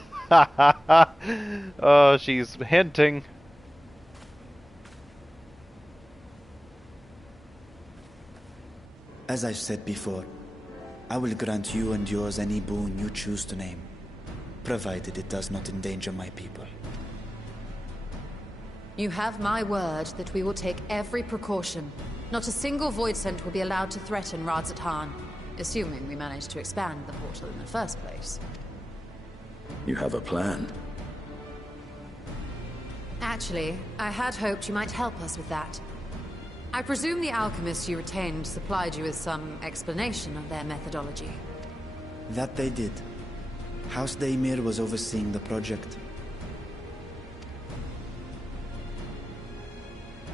Oh, she's hinting. As I've said before, I will grant you and yours any boon you choose to name, provided it does not endanger my people. You have my word that we will take every precaution. Not a single Void Scent will be allowed to threaten Radzat Han, assuming we manage to expand the portal in the first place. You have a plan. Actually, I had hoped you might help us with that. I presume the alchemists you retained supplied you with some explanation of their methodology. That they did. House Daemir was overseeing the project.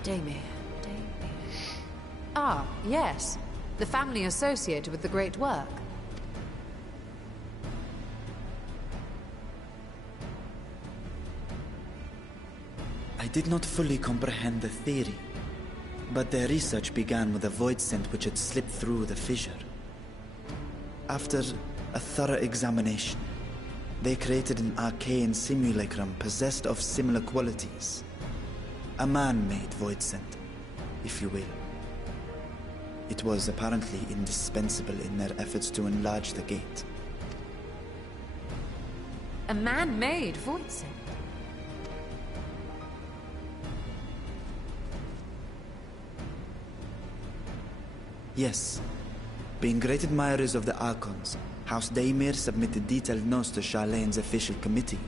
Daemir. Ah, yes. The family associated with the great work. I did not fully comprehend the theory, but their research began with a void scent which had slipped through the fissure. After a thorough examination, they created an arcane simulacrum possessed of similar qualities. A man-made void scent, if you will. It was apparently indispensable in their efforts to enlarge the gate. A man-made void scent? Yes. Being great admirers of the Archons, House Daemir submitted detailed notes to Charlene's official committee.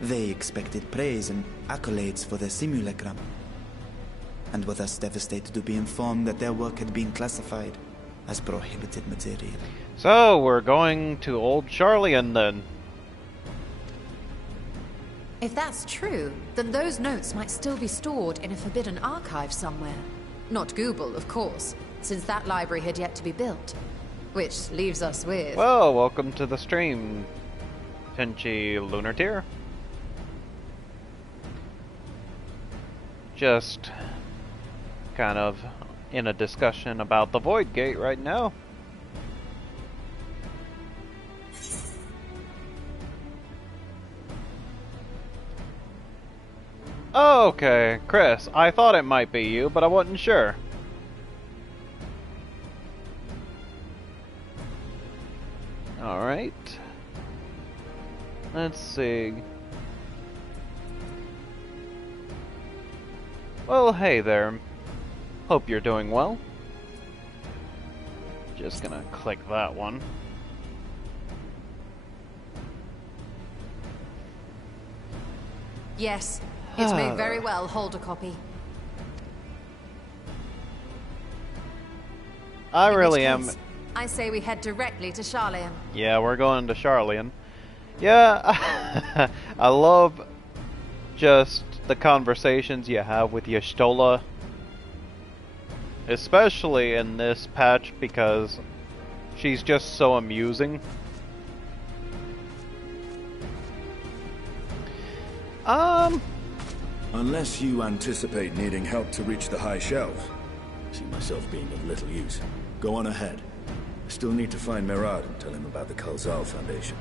They expected praise and accolades for their simulacrum, and were thus devastated to be informed that their work had been classified as prohibited material. So, we're going to Old Charleon then. If that's true, then those notes might still be stored in a forbidden archive somewhere. Not Google, of course, since that library had yet to be built. Which leaves us with... Well, welcome to the stream, Pinchy Lunartier. Just kind of in a discussion about the Void Gate right now. Okay, Chris, I thought it might be you, but I wasn't sure. Alright. Let's see. Well, hey there. Hope you're doing well. Just gonna click that one. Yes, it may very well hold a copy. I In really which am. case, I say we head directly to Charleon. Yeah, we're going to Charleon. Yeah, I love just the conversations you have with Y'shtola. Especially in this patch because she's just so amusing. Unless you anticipate needing help to reach the high shelves, I see myself being of little use. Go on ahead. I still need to find Mirad and tell him about the Kalzal Foundation.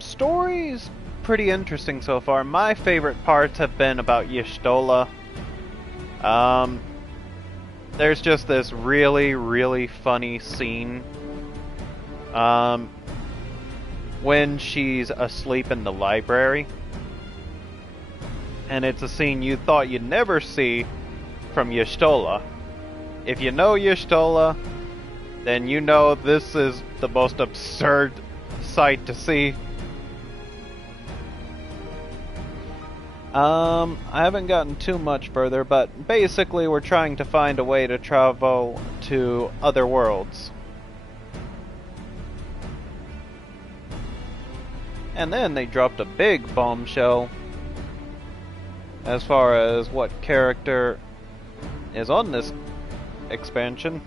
Story's pretty interesting so far. My favorite parts have been about Y'shtola. There's just this really, really funny scene. When she's asleep in the library. And it's a scene you thought you'd never see from Y'shtola. If you know Y'shtola, then you know this is the most absurd sight to see. I haven't gotten too much further, but basically we're trying to find a way to travel to other worlds. And then they dropped a big bombshell as far as what character is on this expansion.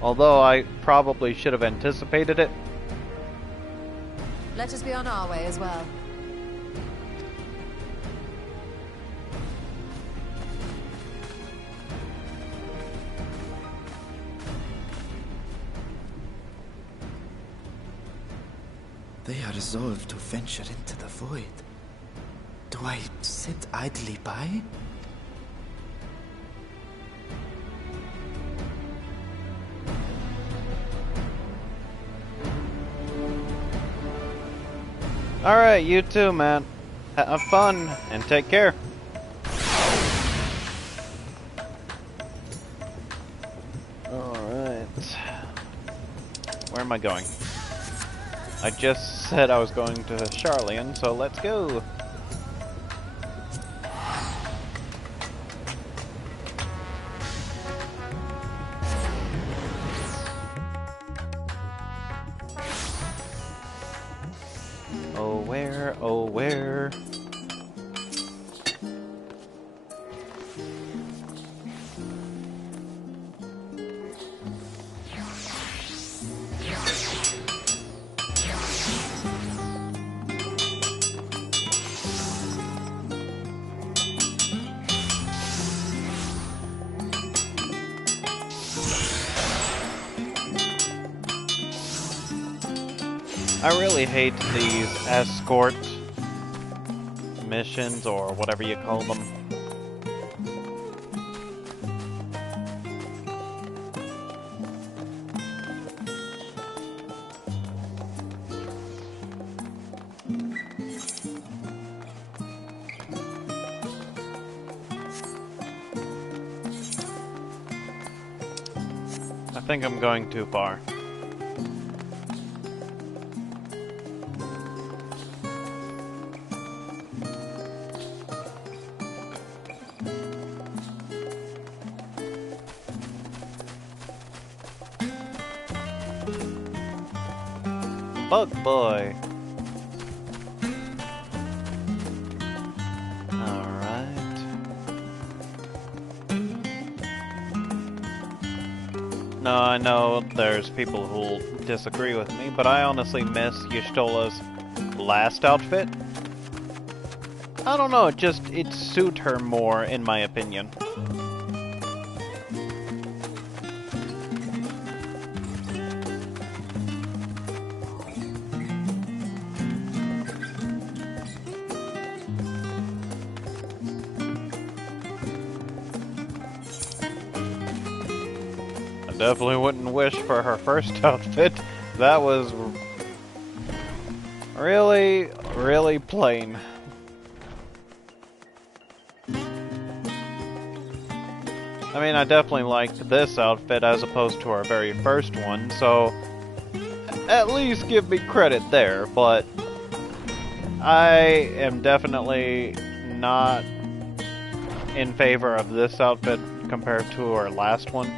Although I probably should have anticipated it. Let us be on our way as well. They are resolved to venture into the void. Do I sit idly by? Alright, you too, man. Have fun, and take care. Alright. Where am I going? I just said I was going to Charlian, so let's go. Oh where, oh where? I really hate these escort missions, or whatever you call them. I think I'm going too far. Bug boy. Alright. No, I know there's people who'll disagree with me, but I honestly miss Y'shtola's last outfit. I don't know, it suit her more, in my opinion. Definitely wouldn't wish for her first outfit. That was really, really plain. I mean, I definitely liked this outfit as opposed to our very first one, so at least give me credit there, but I am definitely not in favor of this outfit compared to our last one.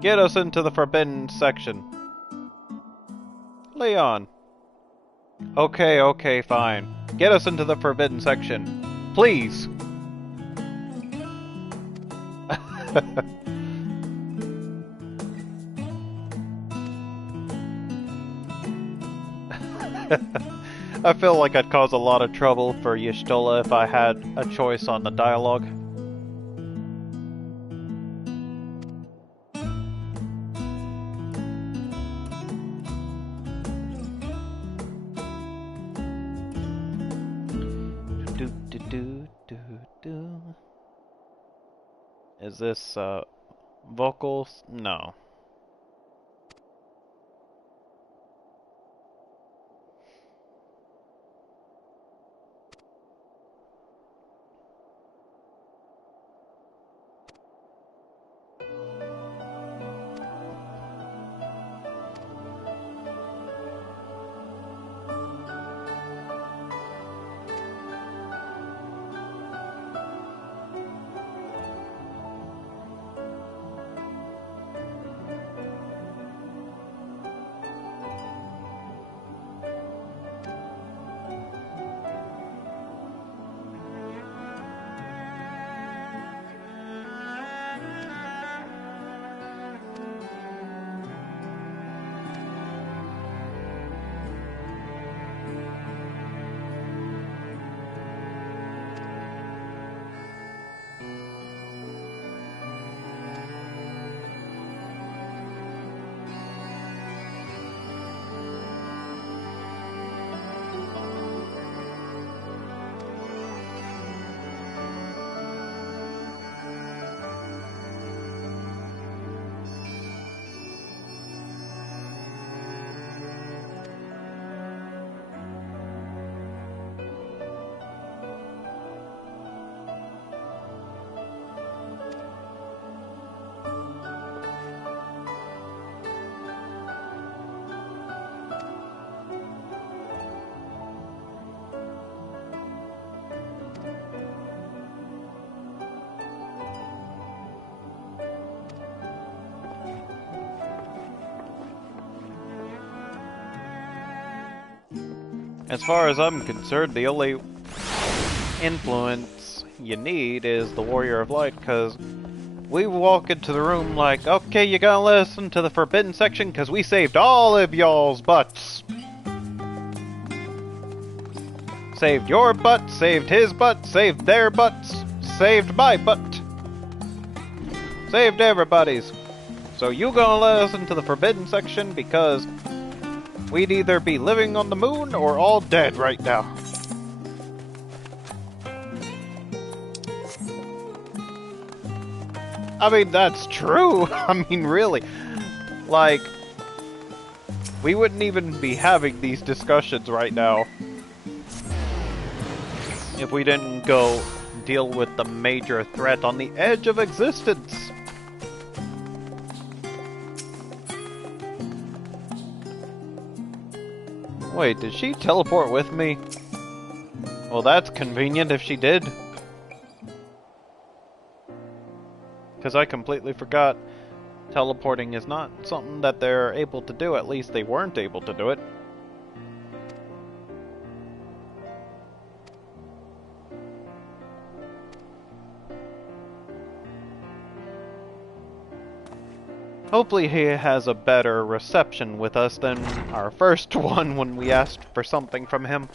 Get us into the forbidden section. Leon. Okay, fine. Get us into the forbidden section. Please. I feel like I'd cause a lot of trouble for Y'shtola if I had a choice on the dialogue. Is this, vocals? No. As far as I'm concerned, the only influence you need is the Warrior of Light, because we walk into the room like, okay, you gotta listen to the forbidden section, because we saved all of y'all's butts. Saved your butt, saved his butt, saved their butts, saved my butt. Saved everybody's. So you gonna listen to the forbidden section, because we'd either be living on the moon or all dead right now. I mean, that's true. I mean, really. Like, we wouldn't even be having these discussions right now if we didn't go deal with the major threat on the edge of existence. Wait, did she teleport with me? Well, that's convenient if she did. Because I completely forgot teleporting is not something that they're able to do. At least they weren't able to do it. Hopefully he has a better reception with us than our first one when we asked for something from him.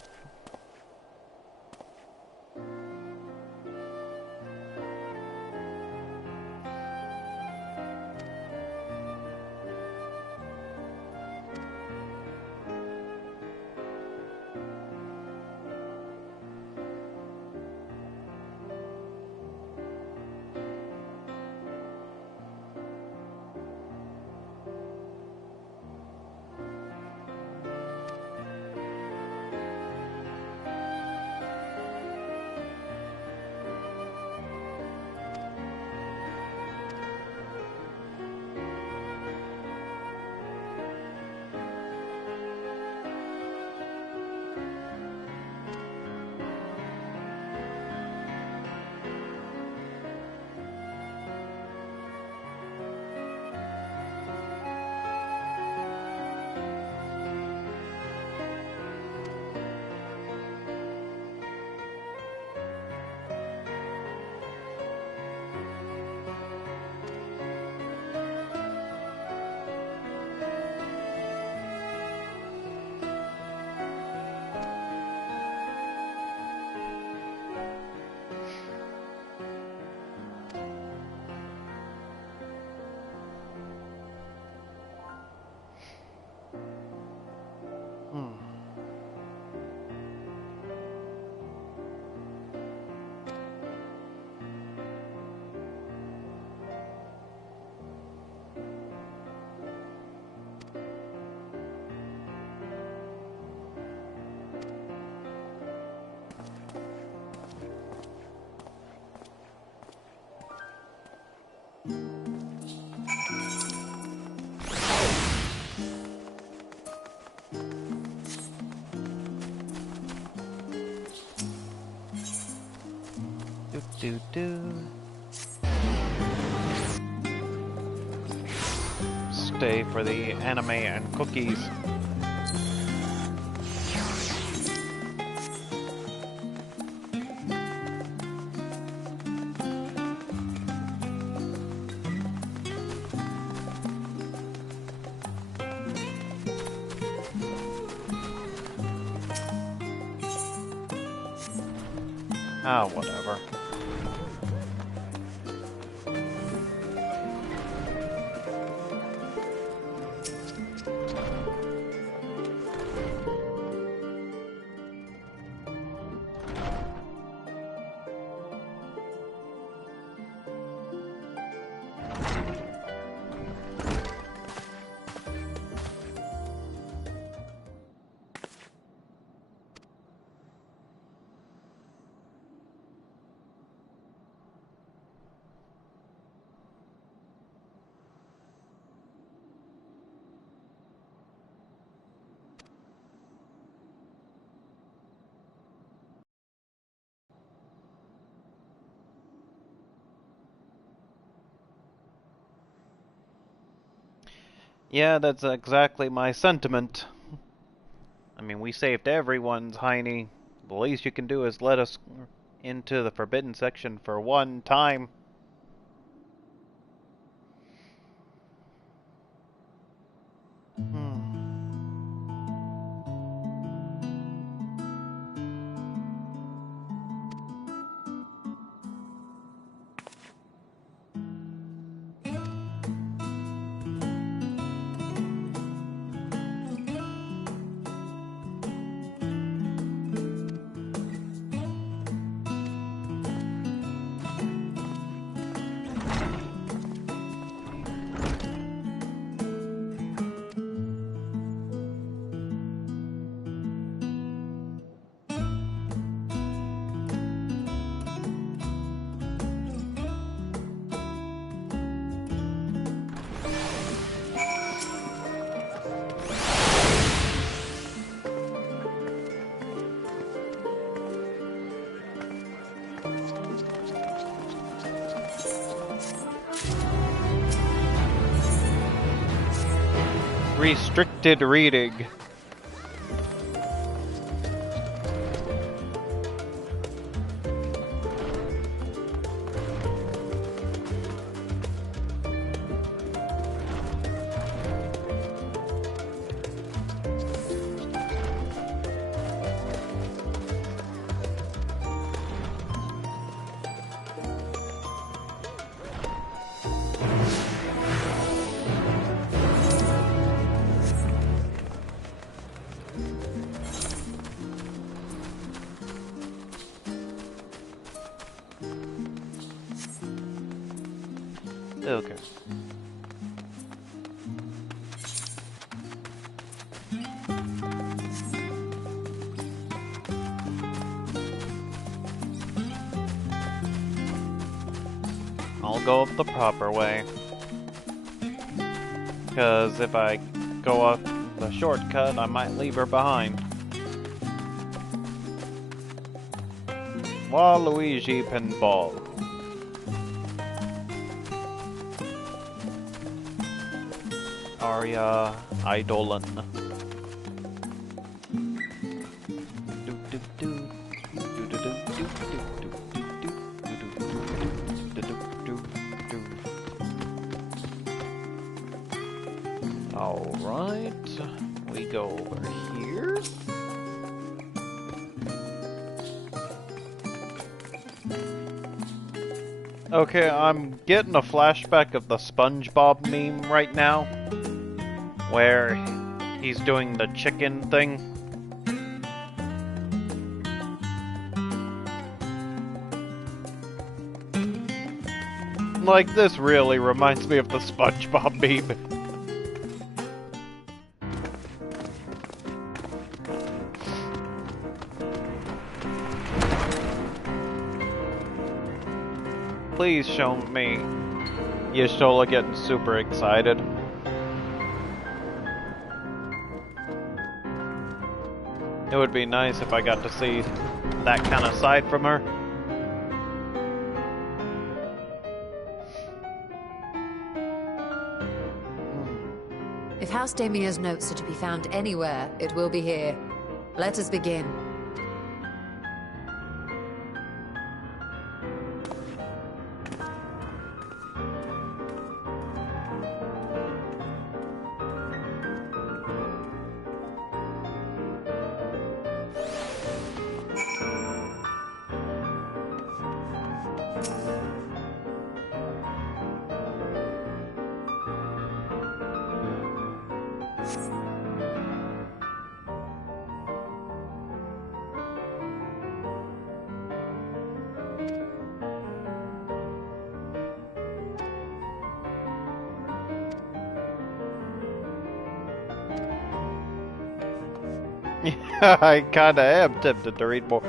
Stay for the anime and cookies. Ah, whatever. Yeah, that's exactly my sentiment. I mean, we saved everyone's hiney. The least you can do is let us into the forbidden section for one time. Restricted reading. Okay. I'll go up the proper way. Because if I go up the shortcut, I might leave her behind. Waluigi Pinball. Aria Eidolon. Alright, we go over here. Okay, I'm getting a flashback of the SpongeBob meme right now, where he's doing the chicken thing. Like, this really reminds me of the SpongeBob meme. Please show me Y'shtola getting super excited. It would be nice if I got to see that kind of side from her. If House Damia's notes are to be found anywhere, it will be here. Let us begin. I kinda am tempted to read more.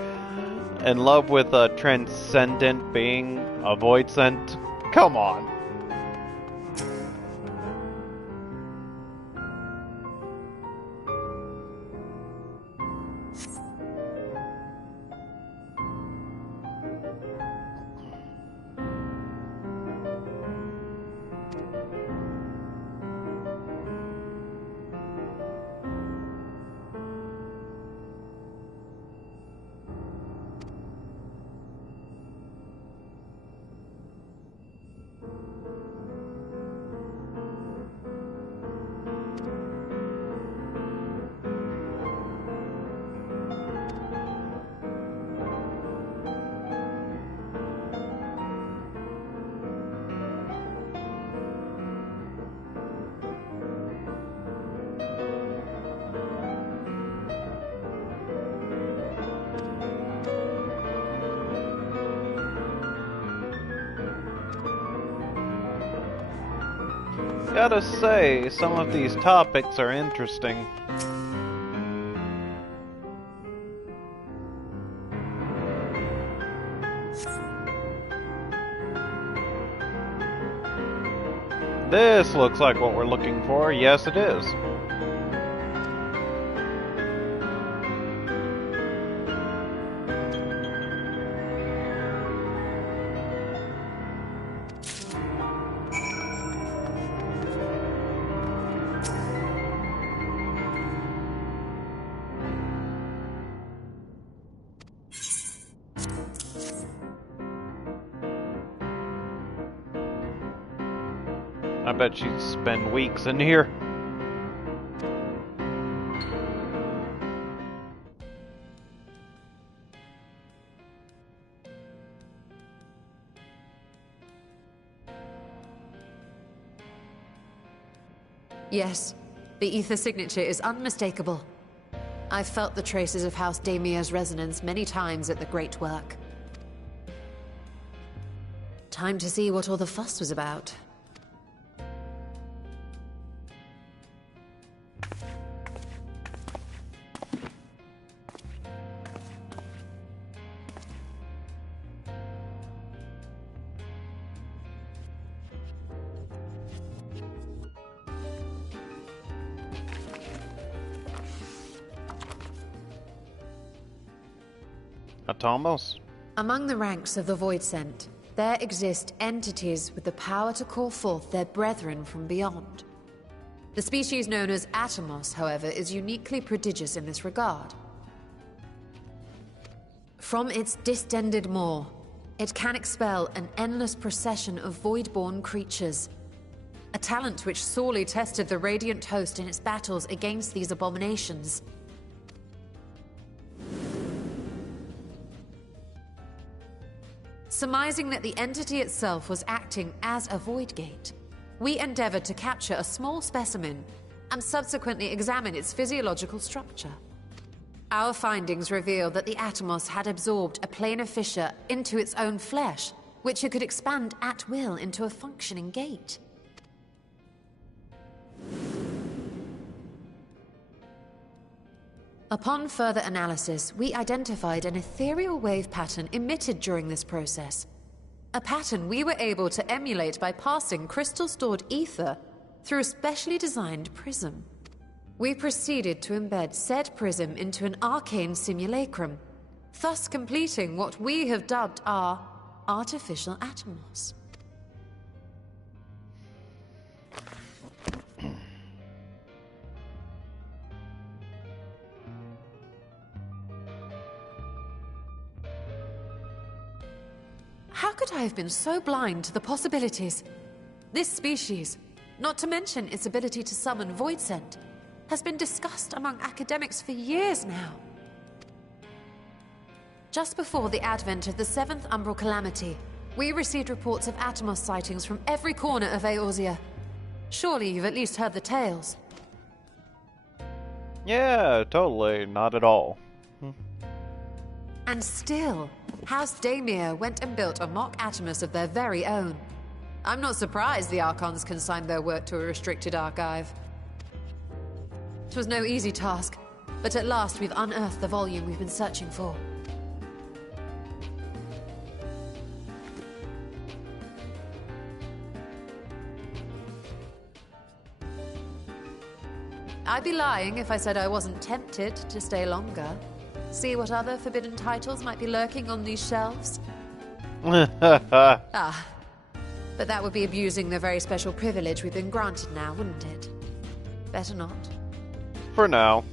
In love with a transcendent being, a void sent. Come on. Gotta say, some of these topics are interesting. This looks like what we're looking for. Yes, it is. I bet she'd spend weeks in here. Yes, the ether signature is unmistakable. I've felt the traces of House Damia's resonance many times at the Great Work. Time to see what all the fuss was about. Atomos? Among the ranks of the Voidsent, there exist entities with the power to call forth their brethren from beyond. The species known as Atomos, however, is uniquely prodigious in this regard. From its distended maw, it can expel an endless procession of void-born creatures. A talent which sorely tested the Radiant Host in its battles against these abominations. Surmising that the entity itself was acting as a void gate, we endeavored to capture a small specimen and subsequently examine its physiological structure. Our findings revealed that the Atomos had absorbed a planar fissure into its own flesh, which it could expand at will into a functioning gate. Upon further analysis, we identified an ethereal wave pattern emitted during this process. A pattern we were able to emulate by passing crystal-stored ether through a specially designed prism. We proceeded to embed said prism into an arcane simulacrum, thus completing what we have dubbed our artificial Atomos. How could I have been so blind to the possibilities? This species, not to mention its ability to summon Voidsent, has been discussed among academics for years now. Just before the advent of the 7th Umbral Calamity, we received reports of Atomos sightings from every corner of Eorzea. Surely you've at least heard the tales. Yeah, totally. Not at all. And still, House Damia went and built a mock Atomos of their very own. I'm not surprised the Archons consigned their work to a restricted archive. It was no easy task, but at last we've unearthed the volume we've been searching for. I'd be lying if I said I wasn't tempted to stay longer. See what other forbidden titles might be lurking on these shelves? Ah, but that would be abusing the very special privilege we've been granted now, wouldn't it? Better not. For now.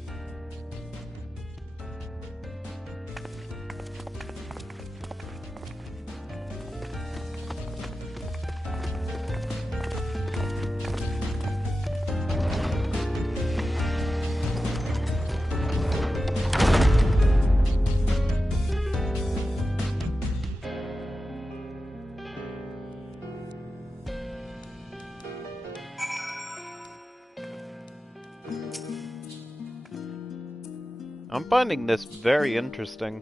I'm finding this very interesting.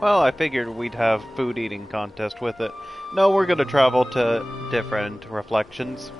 Well, I figured we'd have food eating contest with it. No, we're gonna travel to different reflections.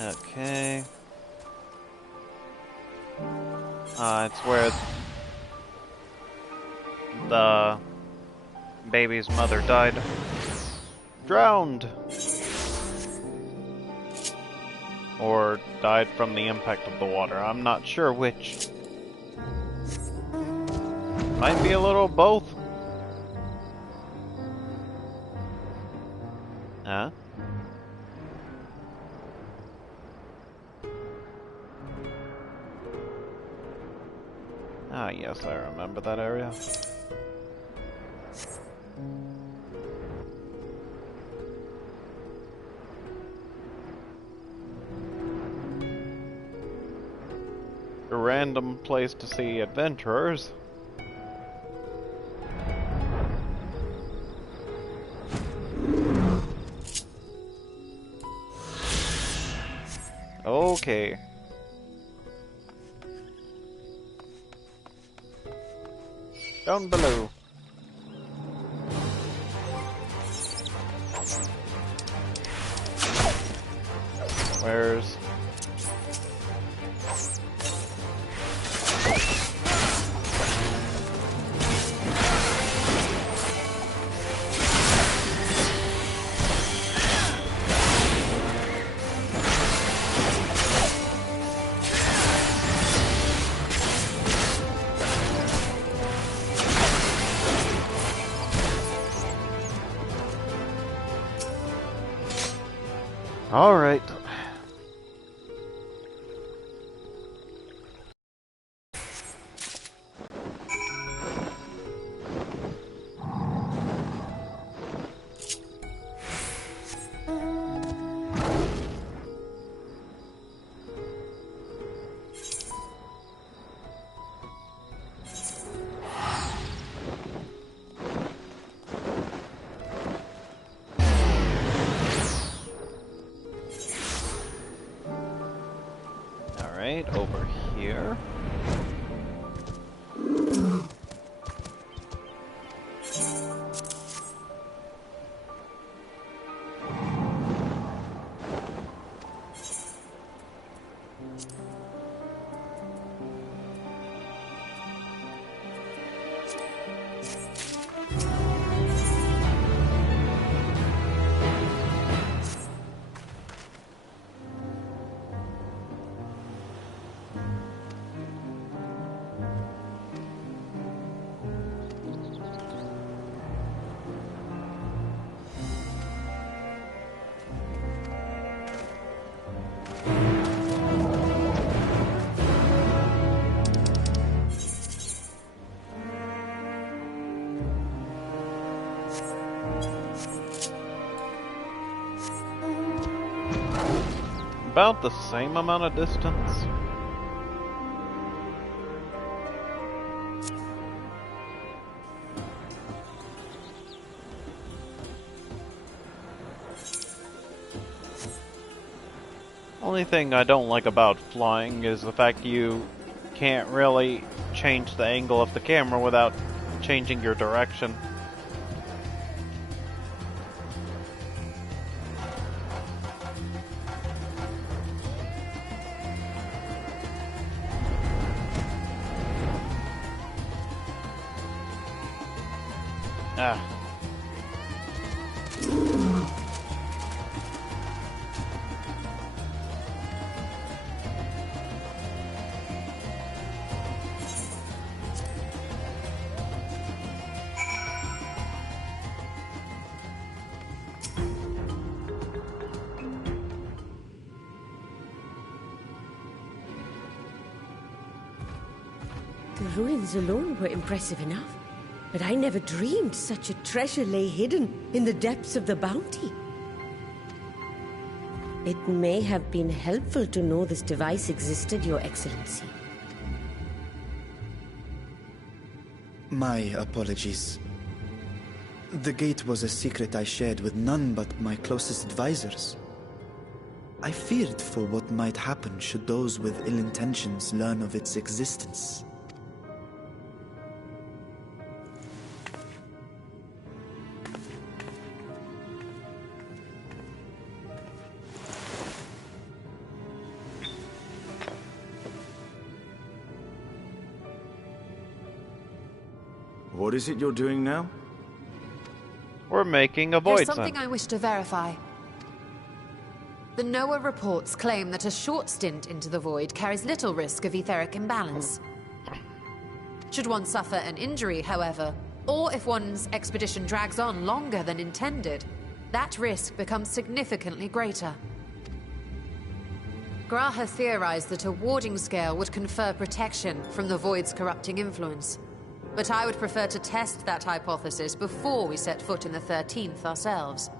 Okay. It's where the baby's mother died. Drowned! Or died from the impact of the water. I'm not sure which. Might be a little both. Huh? Ah, yes, I remember that area. A random place to see adventurers. Okay. Down below. Where's... Alright. Over here. About the same amount of distance. Only thing I don't like about flying is the fact you can't really change the angle of the camera without changing your direction. Ah. The ruins alone were impressive enough, but I never dreamed such a treasure lay hidden in the depths of the bounty. It may have been helpful to know this device existed, Your Excellency. My apologies. The gate was a secret I shared with none but my closest advisors. I feared for what might happen should those with ill intentions learn of its existence. What is it you're doing now? We're making a void There's something sign. I wish to verify. The NOAA reports claim that a short stint into the void carries little risk of etheric imbalance. Should one suffer an injury, however, or if one's expedition drags on longer than intended, that risk becomes significantly greater. Graha theorized that a warding scale would confer protection from the void's corrupting influence. But I would prefer to test that hypothesis before we set foot in the 13th ourselves.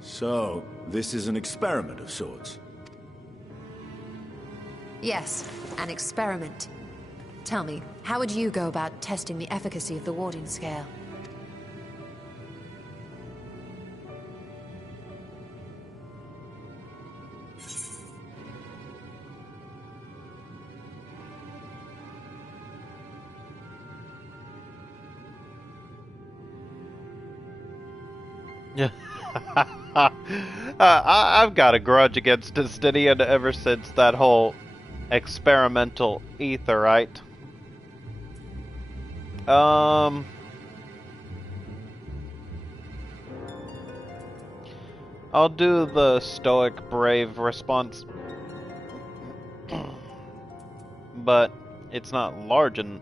So, this is an experiment of sorts. Yes, an experiment. Tell me, how would you go about testing the efficacy of the warding scale? Yeah. I've got a grudge against Justinian ever since that whole experimental etherite. I'll do the stoic brave response. But it's not large and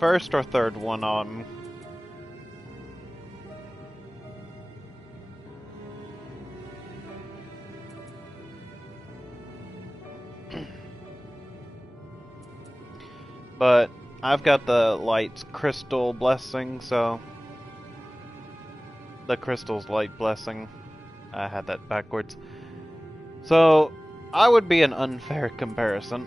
first or third one on. But I've got the light's crystal blessing, so the crystal's light blessing. I had that backwards. So I would be an unfair comparison.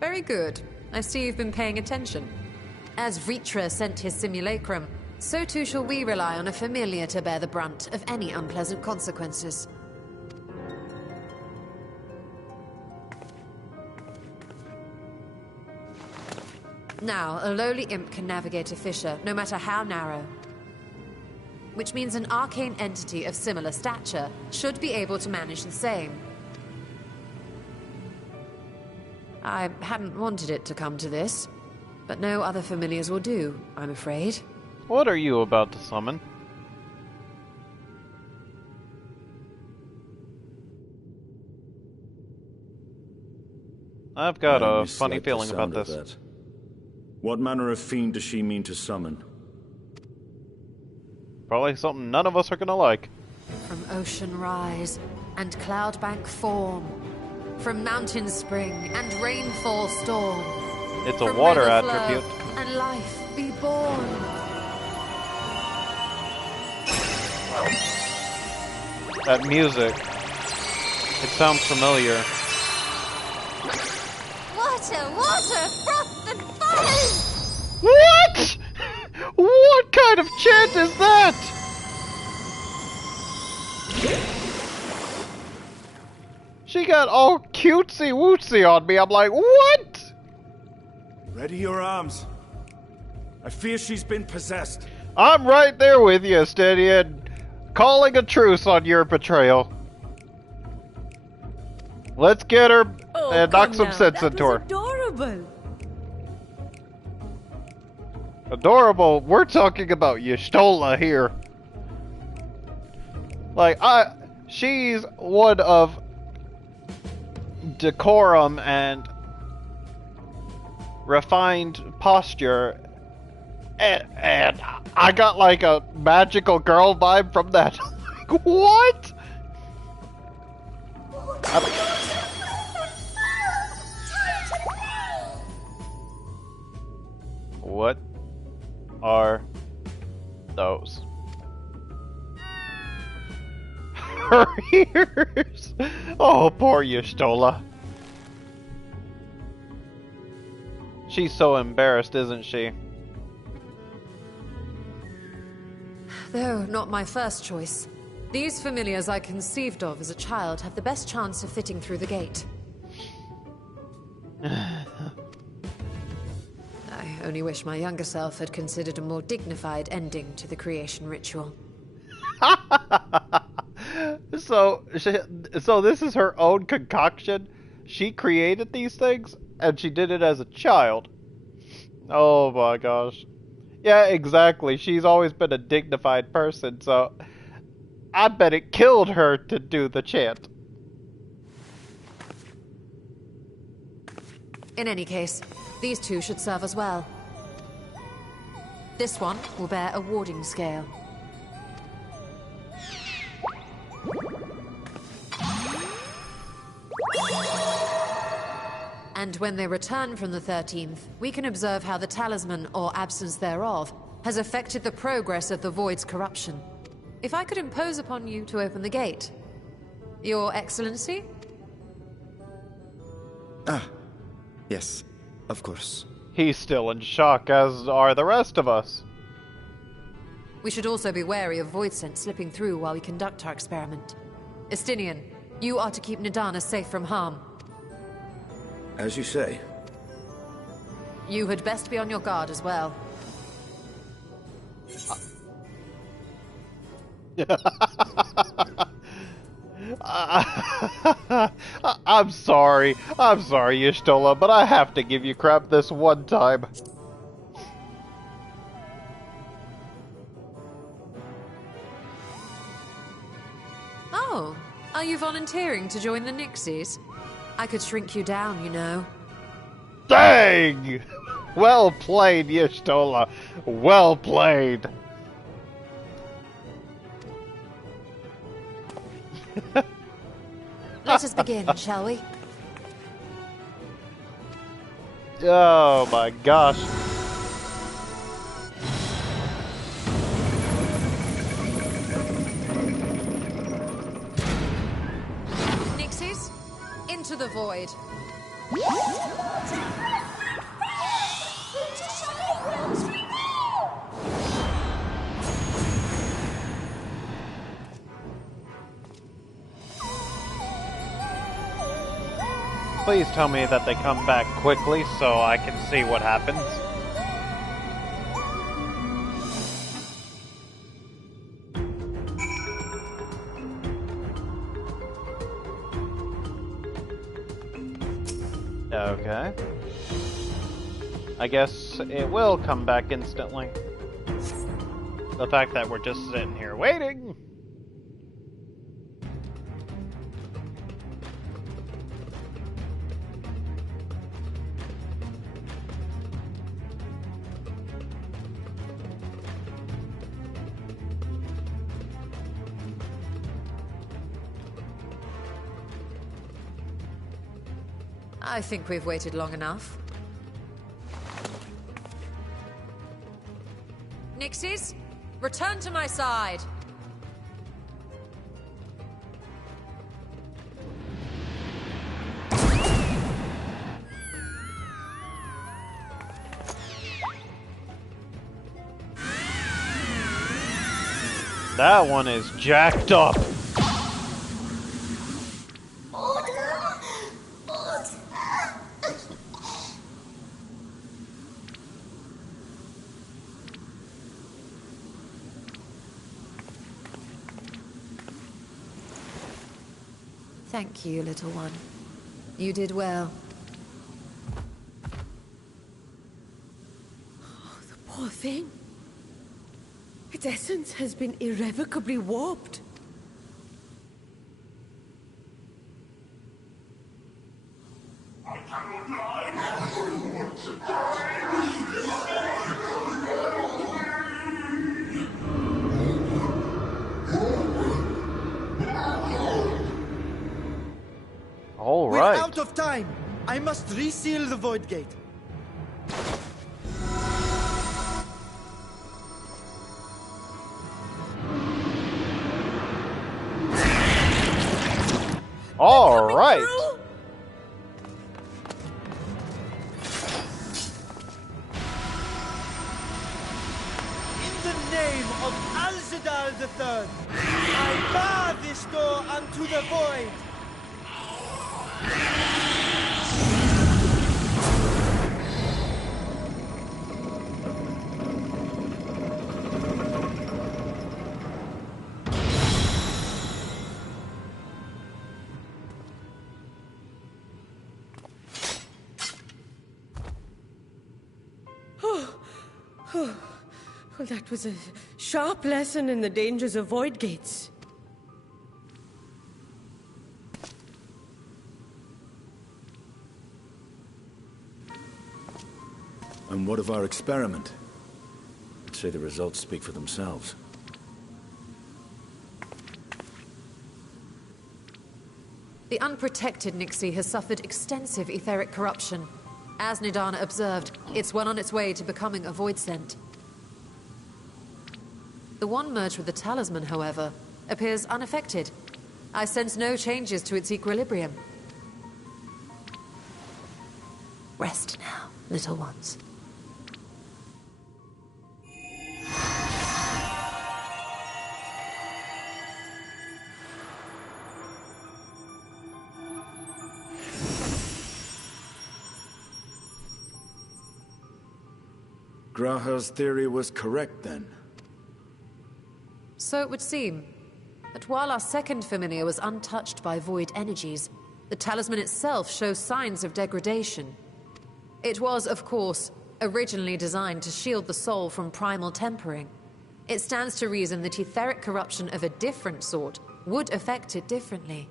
Very good. I see you've been paying attention. As Vritra sent his simulacrum, so too shall we rely on a familiar to bear the brunt of any unpleasant consequences. Now, a lowly imp can navigate a fissure, no matter how narrow. Which means an arcane entity of similar stature should be able to manage the same. I hadn't wanted it to come to this, but no other familiars will do, I'm afraid. What are you about to summon? I've got a funny feeling about this. That. What manner of fiend does she mean to summon? Probably something none of us are gonna like. From ocean rise and cloudbank form, from mountain spring and rainfall storm. It's a from water river attribute. flow and life be born. That music. It sounds familiar. Water, frost and foam! What? What kind of chant is that? She got all cutesy wootsy on me. I'm like, what? Ready your arms. I fear she's been possessed. I'm right there with you, Stydian. Calling a truce on your betrayal. Let's get her Oh, and knock come some now. sense That into was her. adorable. Adorable. We're talking about Y'shtola here. Like, she's one of decorum and refined posture, and I got like a magical girl vibe from that. Like, what? What are those? Her ears! Oh, poor Y'shtola. She's so embarrassed, isn't she? Though not my first choice. These familiars I conceived of as a child have the best chance of fitting through the gate. I only wish my younger self had considered a more dignified ending to the creation ritual. So this is her own concoction? She created these things, and she did it as a child. Oh my gosh. Yeah, exactly. She's always been a dignified person, so I bet it killed her to do the chant. In any case, these two should serve as well. This one will bear a warding scale. And when they return from the 13th, we can observe how the talisman, or absence thereof, has affected the progress of the Void's corruption. If I could impose upon you to open the gate. Your Excellency? Ah, yes, of course. He's still in shock, as are the rest of us. We should also be wary of void scent slipping through while we conduct our experiment. Estinian, you are to keep Nidana safe from harm. As you say. You had best be on your guard as well. I'm sorry, Y'shtola, but I have to give you crap this one time. Oh, are you volunteering to join the Nixies? I could shrink you down, you know. Dang! Well played, Y'shtola. Well played. Let us begin, shall we? Oh my gosh. Nixies, into the void. Please tell me that they come back quickly so I can see what happens. Okay. I guess it will come back instantly. The fact that we're just sitting here waiting. I think we've waited long enough. Nixies, return to my side. That one is jacked up. Thank you, little one. You did well. The poor thing. Its essence has been irrevocably warped. All We're right. out of time. I must reseal the void gate. All right. Through? In the name of Alzadal III, I bar this door unto the void. Well, that was a sharp lesson in the dangers of void gates. And what of our experiment? I'd say the results speak for themselves. The unprotected Nixie has suffered extensive etheric corruption. As Nidana observed, it's well on its way to becoming a void scent. The one merged with the talisman, however, appears unaffected. I sense no changes to its equilibrium. Rest now, little ones. Graha's theory was correct, then. So it would seem. But while our second familiar was untouched by void energies, the talisman itself shows signs of degradation. It was, of course, originally designed to shield the soul from primal tempering. It stands to reason that etheric corruption of a different sort would affect it differently.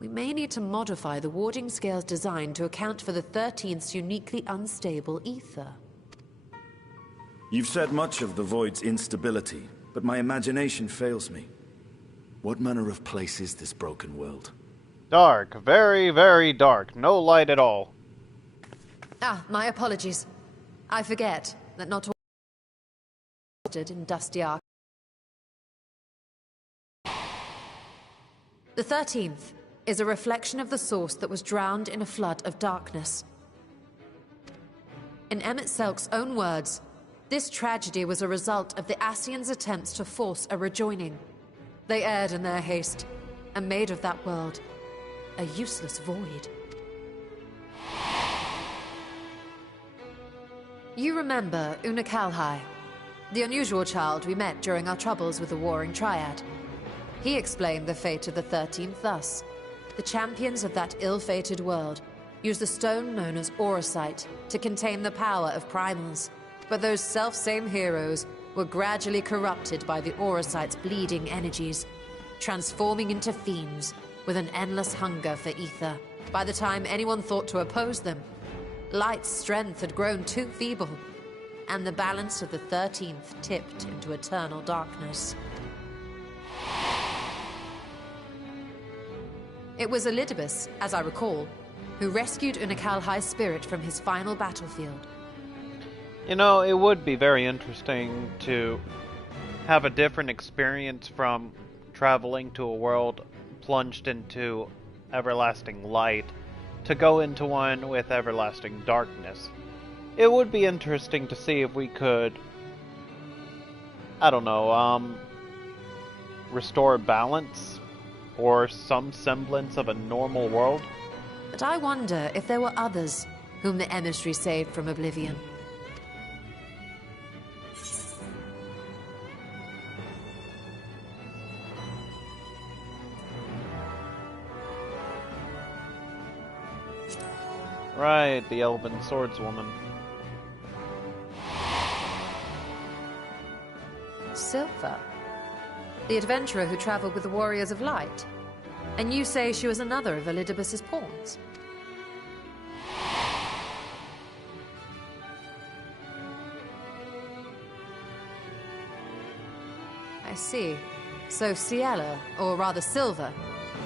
We may need to modify the warding scale's design to account for the 13th's uniquely unstable ether. You've said much of the Void's instability, but my imagination fails me. What manner of place is this broken world? Dark. Very, very dark. No light at all. Ah, my apologies. I forget that not all in Dusty Ark. The 13th is a reflection of the source that was drowned in a flood of darkness. In Emmett Selk's own words, this tragedy was a result of the Ascians' attempts to force a rejoining. They erred in their haste, and made of that world a useless void. You remember Una Kalhai, the unusual child we met during our troubles with the Warring Triad. He explained the fate of the 13th thus. The champions of that ill-fated world used the stone known as Auracite to contain the power of primals. But those self-same heroes were gradually corrupted by the Auracite's bleeding energies, transforming into fiends with an endless hunger for ether. By the time anyone thought to oppose them, Light's strength had grown too feeble, and the balance of the 13th tipped into eternal darkness. It was Elidibus, as I recall, who rescued Unakalhai's spirit from his final battlefield. You know, it would be very interesting to have a different experience from traveling to a world plunged into everlasting light to go into one with everlasting darkness. It would be interesting to see if we could, I don't know, restore balance or some semblance of a normal world. But I wonder if there were others whom the emissary saved from oblivion. Right, the elven swordswoman. Silva? The adventurer who traveled with the Warriors of Light? And you say she was another of Elidibus's pawns? I see. So Ciela, or rather Silva,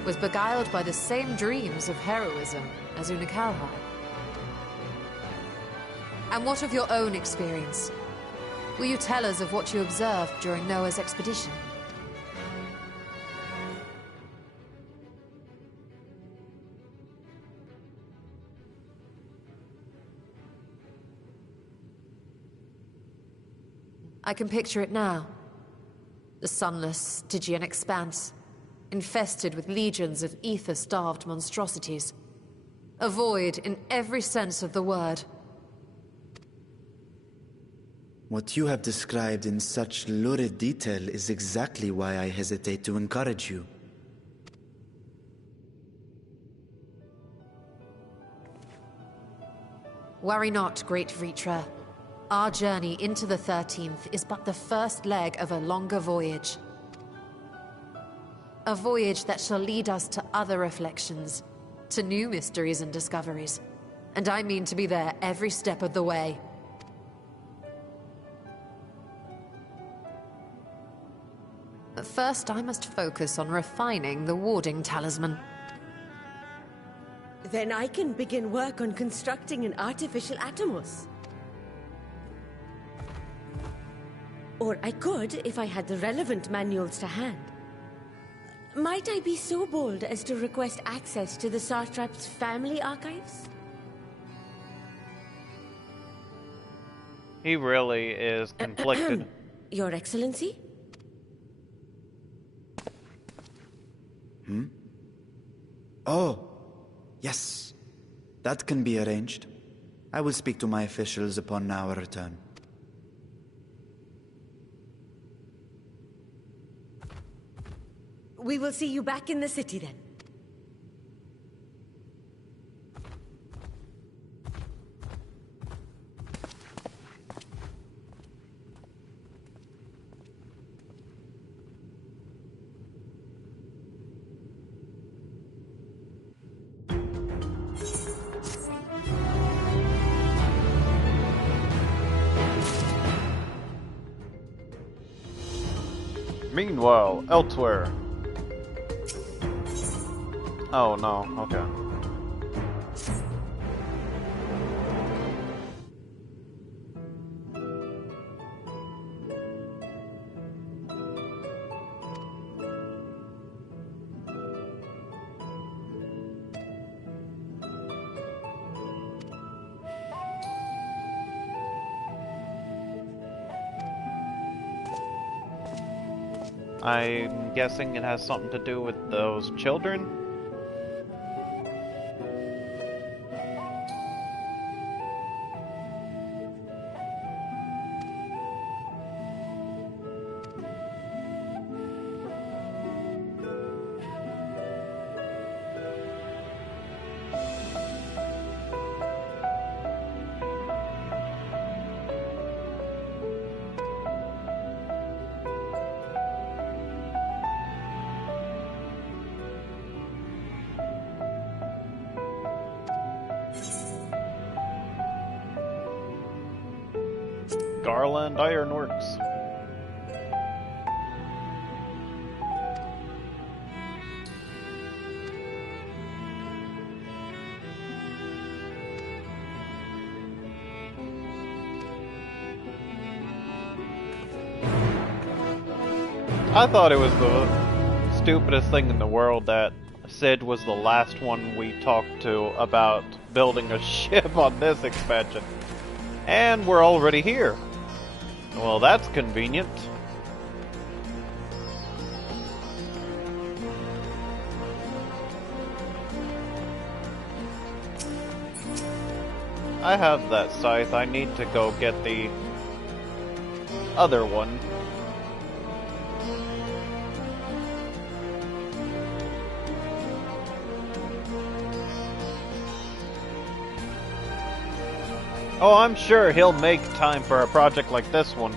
was beguiled by the same dreams of heroism as Unakalhai. And what of your own experience? Will you tell us of what you observed during Noah's expedition? I can picture it now. The sunless, Stygian expanse, infested with legions of ether-starved monstrosities. A void in every sense of the word. What you have described in such lurid detail is exactly why I hesitate to encourage you. Worry not, great Vritra. Our journey into the 13th is but the first leg of a longer voyage. A voyage that shall lead us to other reflections, to new mysteries and discoveries. And I mean to be there every step of the way. But first I must focus on refining the warding talisman. Then I can begin work on constructing an artificial Atomos. Or I could, if I had the relevant manuals to hand. Might I be so bold as to request access to the Satrap's family archives? He really is conflicted. Your Excellency? Oh, yes. That can be arranged. I will speak to my officials upon our return. We will see you back in the city then. Meanwhile, elsewhere. Oh no, okay. I'm guessing it has something to do with those children? Garland Ironworks. I thought it was the stupidest thing in the world that Sid was the last one we talked to about building a ship on this expansion. And we're already here. Well, that's convenient. I have that scythe. I need to go get the other one. Oh, I'm sure he'll make time for a project like this one.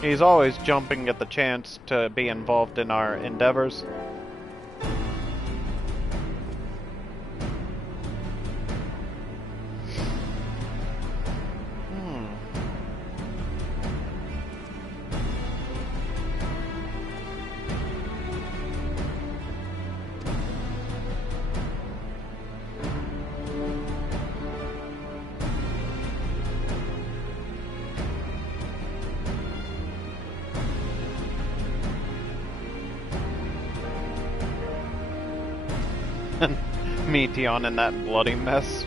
He's always jumping at the chance to be involved in our endeavors. Meteon in that bloody mess.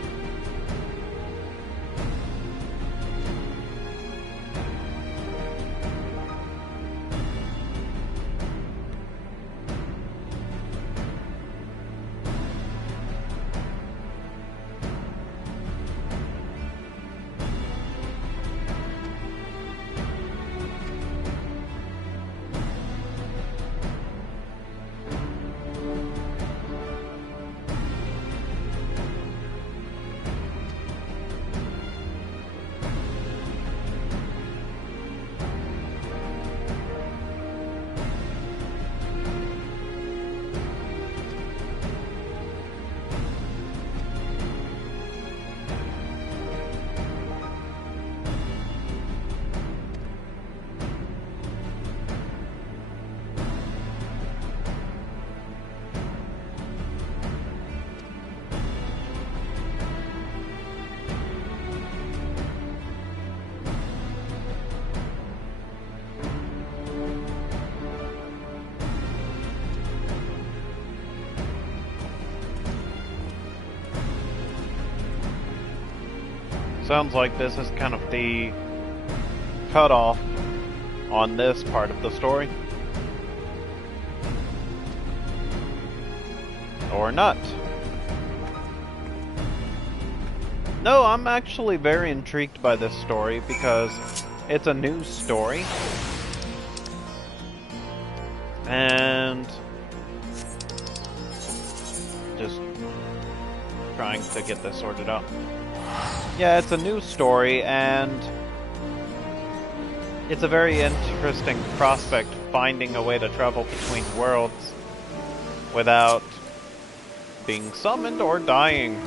Sounds like this is kind of the cutoff on this part of the story. Or not. No, I'm actually very intrigued by this story because it's a new story. And just trying to get this sorted out. Yeah, it's a new story, and it's a very interesting prospect, finding a way to travel between worlds without being summoned or dying.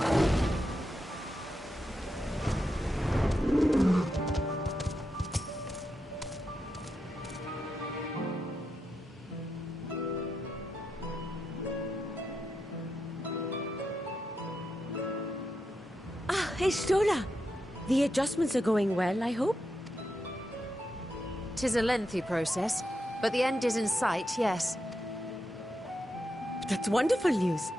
Hey, Stola. The adjustments are going well, I hope? 'Tis a lengthy process, but the end is in sight, yes. That's wonderful news.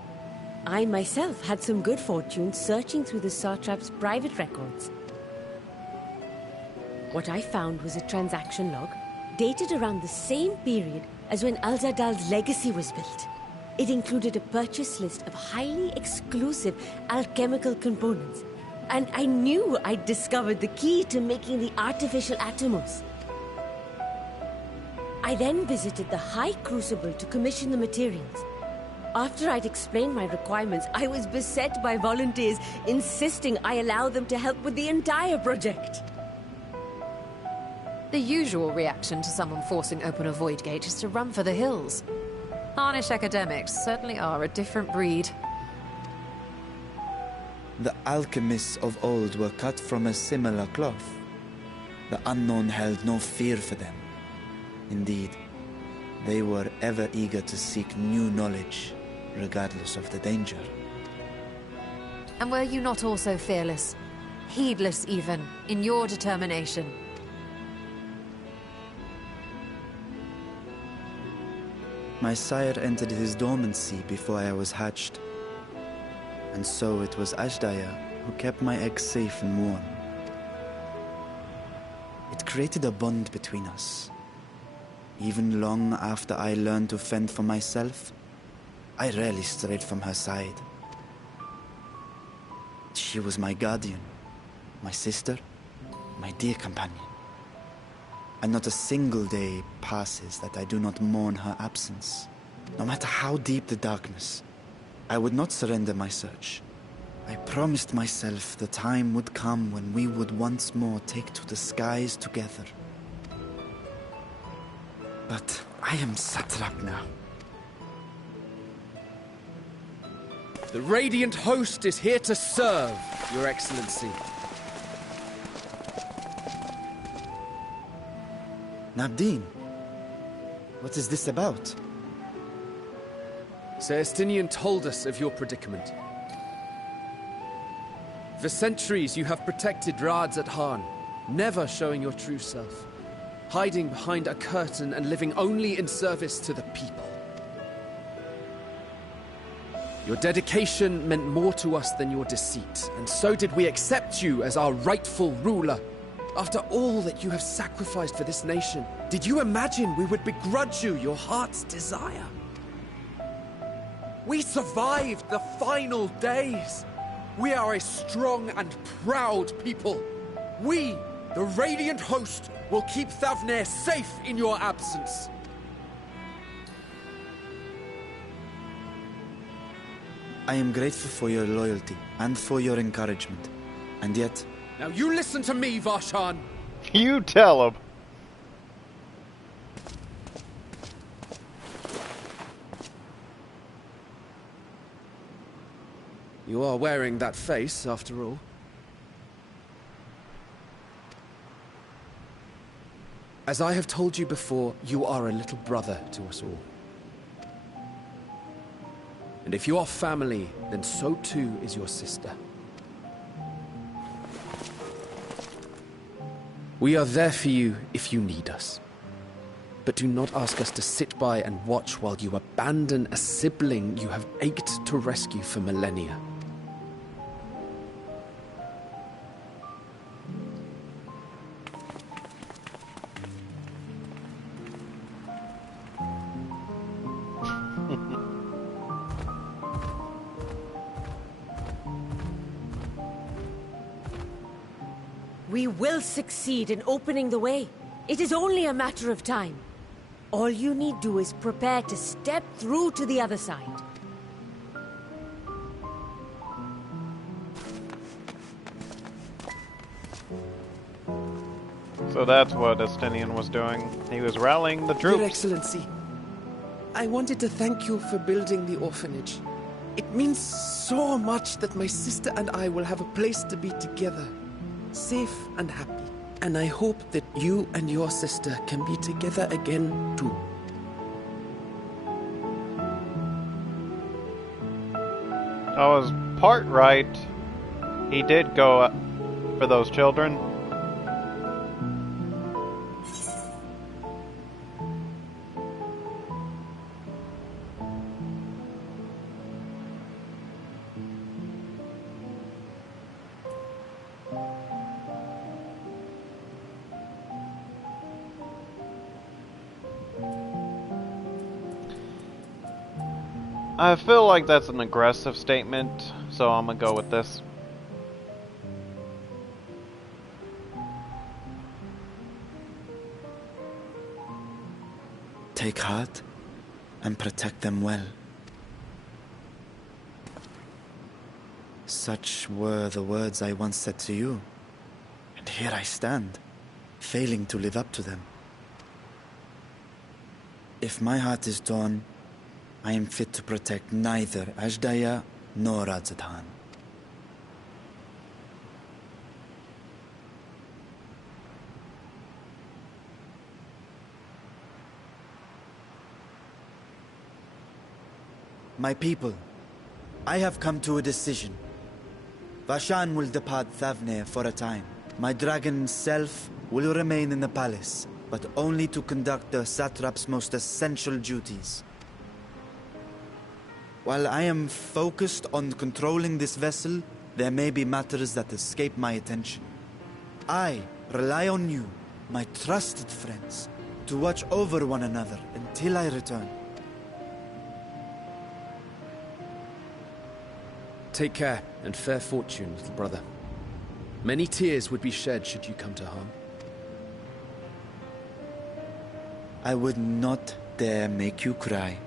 I myself had some good fortune searching through the Satrap's private records. What I found was a transaction log dated around the same period as when Al-Zadal's legacy was built. It included a purchase list of highly exclusive alchemical components, and I knew I'd discovered the key to making the artificial atomos. I then visited the High Crucible to commission the materials. After I'd explained my requirements, I was beset by volunteers insisting I allow them to help with the entire project. The usual reaction to someone forcing open a void gate is to run for the hills. Harnish academics certainly are a different breed. The alchemists of old were cut from a similar cloth. The unknown held no fear for them. Indeed, they were ever eager to seek new knowledge, regardless of the danger. And were you not also fearless, heedless even, in your determination? My sire entered his dormancy before I was hatched. And so it was Ashdaya who kept my eggs safe and warm. It created a bond between us. Even long after I learned to fend for myself, I rarely strayed from her side. She was my guardian, my sister, my dear companion. And not a single day passes that I do not mourn her absence. No matter how deep the darkness, I would not surrender my search, I promised myself the time would come when we would once more take to the skies together. But I am satrap now. The Radiant Host is here to serve, Your Excellency. Nabdeen, what is this about? Celestinian told us of your predicament. For centuries you have protected Rads at Han, never showing your true self, hiding behind a curtain and living only in service to the people. Your dedication meant more to us than your deceit, and so did we accept you as our rightful ruler. After all that you have sacrificed for this nation, did you imagine we would begrudge you your heart's desire? We survived the final days. We are a strong and proud people. We, the Radiant Host, will keep Thavnair safe in your absence. I am grateful for your loyalty and for your encouragement. And yet... Now you listen to me, Varshan. You tell him. You are wearing that face, after all. As I have told you before, you are a little brother to us all. And if you are family, then so too is your sister. We are there for you if you need us. But do not ask us to sit by and watch while you abandon a sibling you have ached to rescue for millennia. We will succeed in opening the way. It is only a matter of time. All you need do is prepare to step through to the other side. So that's what Estinian was doing. He was rallying the troops. Your Excellency, I wanted to thank you for building the orphanage. It means so much that my sister and I will have a place to be together, safe and happy. And I hope that you and your sister can be together again too. I was part right. He did go for those children. I feel like that's an aggressive statement, so I'm gonna go with this. Take heart and protect them well. Such were the words I once said to you, and here I stand, failing to live up to them. If my heart is torn, I am fit to protect neither Ajdaya nor Radzatan. My people, I have come to a decision. Vashan will depart Thavnair for a time. My dragon self will remain in the palace, but only to conduct the satrap's most essential duties. While I am focused on controlling this vessel, there may be matters that escape my attention. I rely on you, my trusted friends, to watch over one another until I return. Take care and fair fortune, little brother. Many tears would be shed should you come to harm. I would not dare make you cry.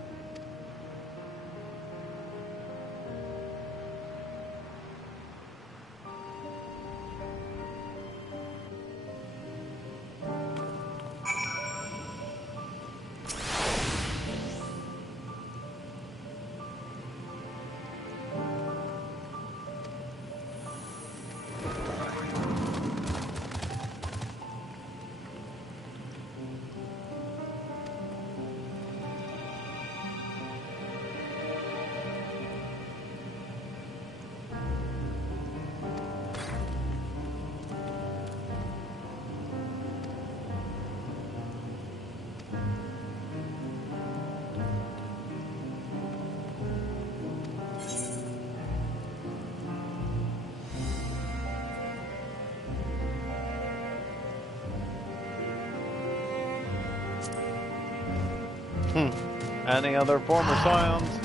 Any other former scions?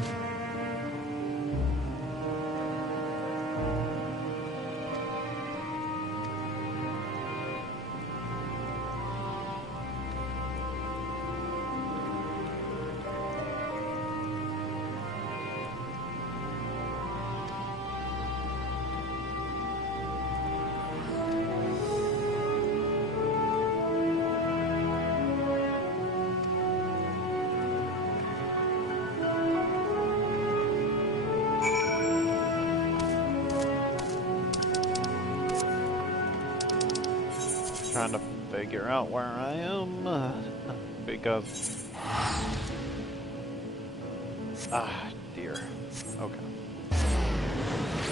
Trying to figure out where I am because dear. Okay.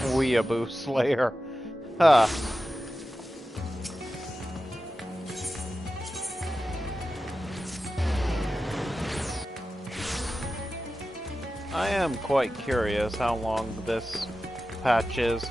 Weeaboo Slayer. Ha. I am quite curious how long this patch is.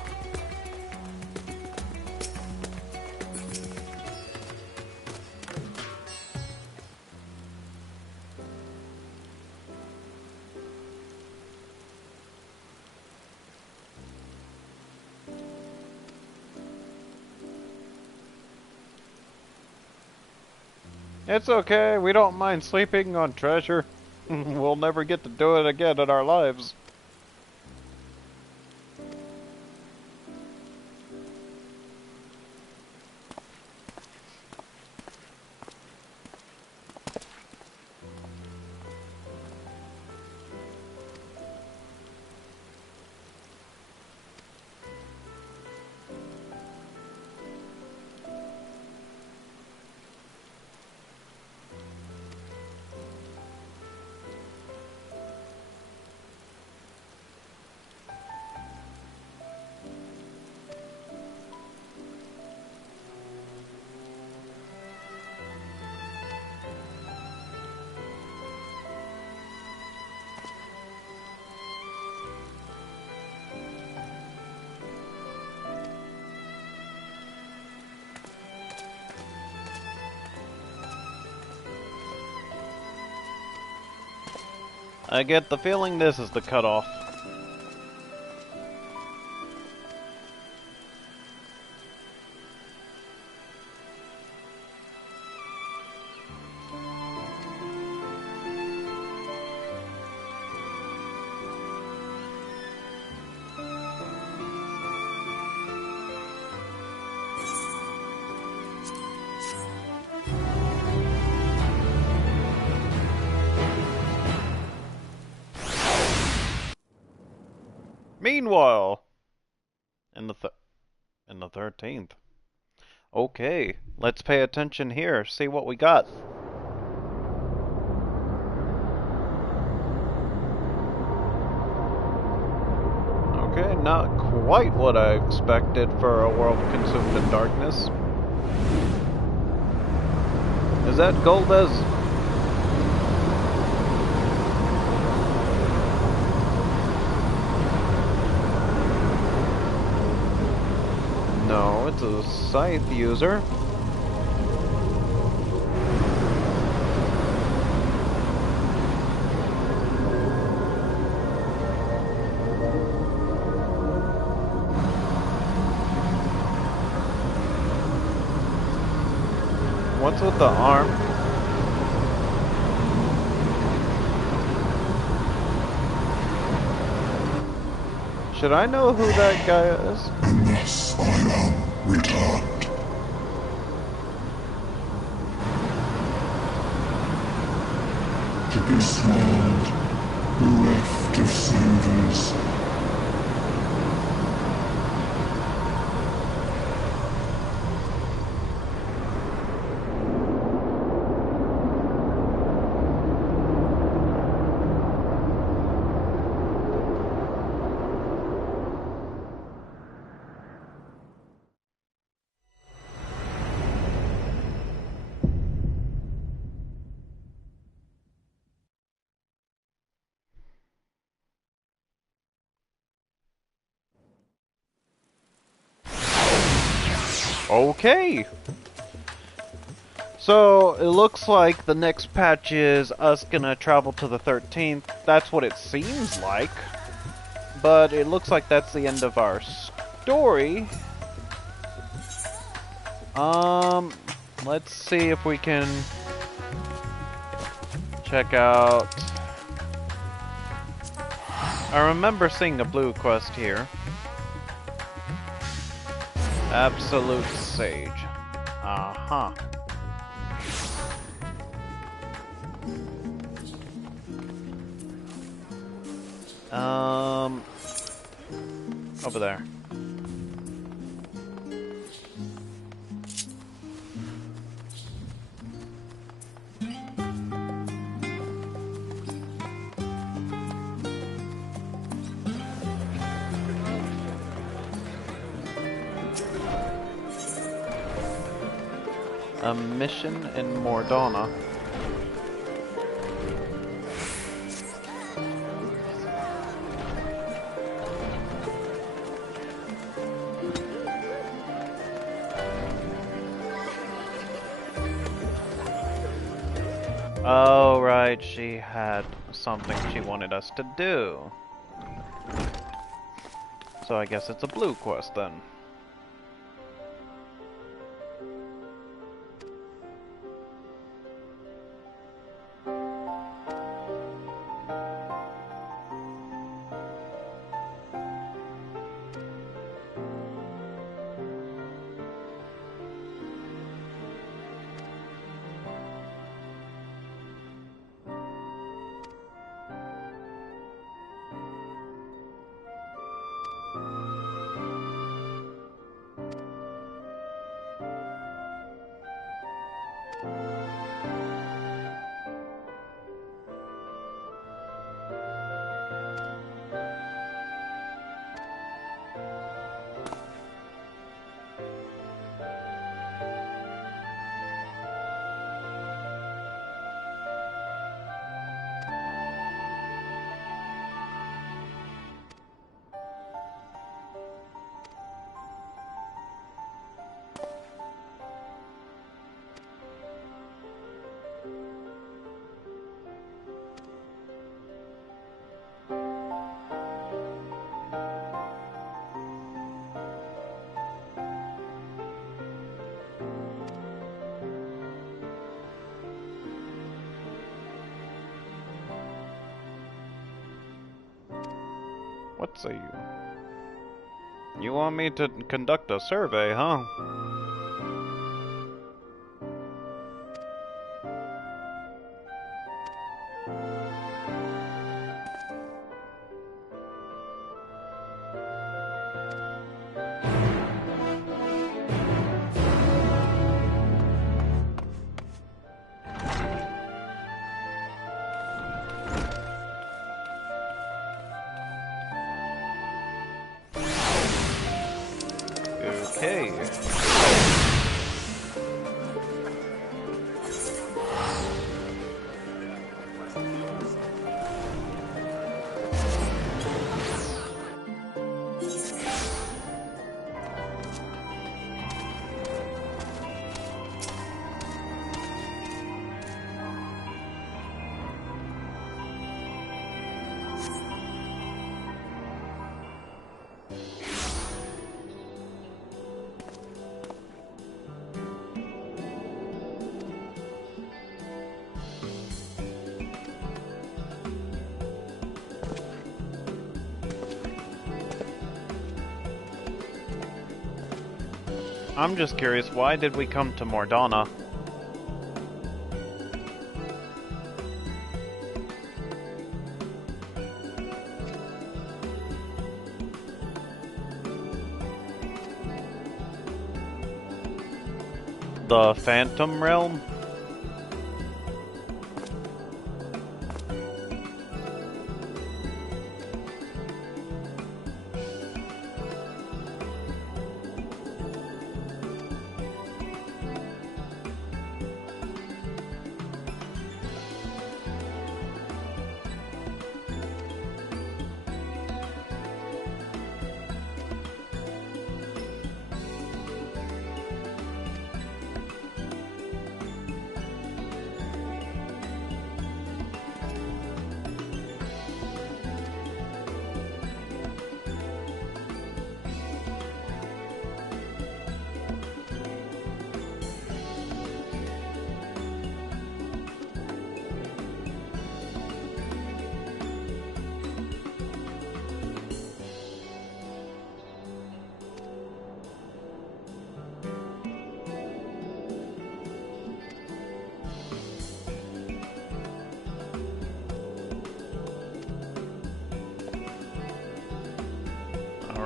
It's okay, we don't mind sleeping on treasure. We'll never get to do it again in our lives. I get the feeling this is the cutoff. Meanwhile, in the 13th. Okay, let's pay attention here. See what we got. Okay, not quite what I expected for a world consumed in darkness. Is that Goldes? No, it's a scythe user. What's with the arm? Should I know who that guy is? Unless I am returned. To be swallowed, bereft of savours. Okay. So, it looks like the next patch is us gonna travel to the 13th. That's what it seems like. But it looks like that's the end of our story. Let's see if we can check out... I remember seeing a blue quest here. Absolute Sage. Uh-huh. Over there. A mission in Mordana. Oh, right, she had something she wanted us to do. So I guess it's a blue quest then. What say you? You want me to conduct a survey, huh? Okay. I'm just curious, why did we come to Mordana? The Phantom Realm?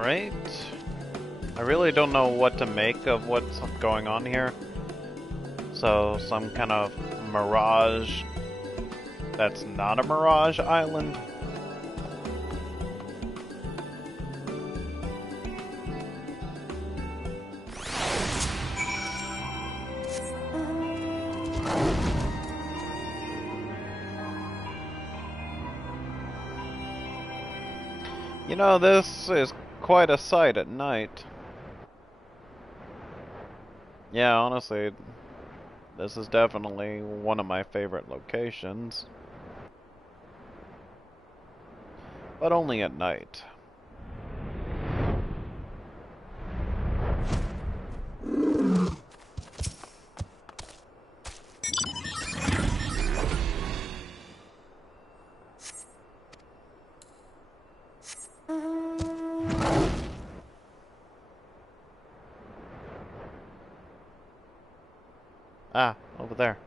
Alright. I really don't know what to make of what's going on here. So, some kind of mirage that's not a mirage island. You know, this is quite a sight at night. Yeah, honestly, this is definitely one of my favorite locations. But only at night. Ah, over there.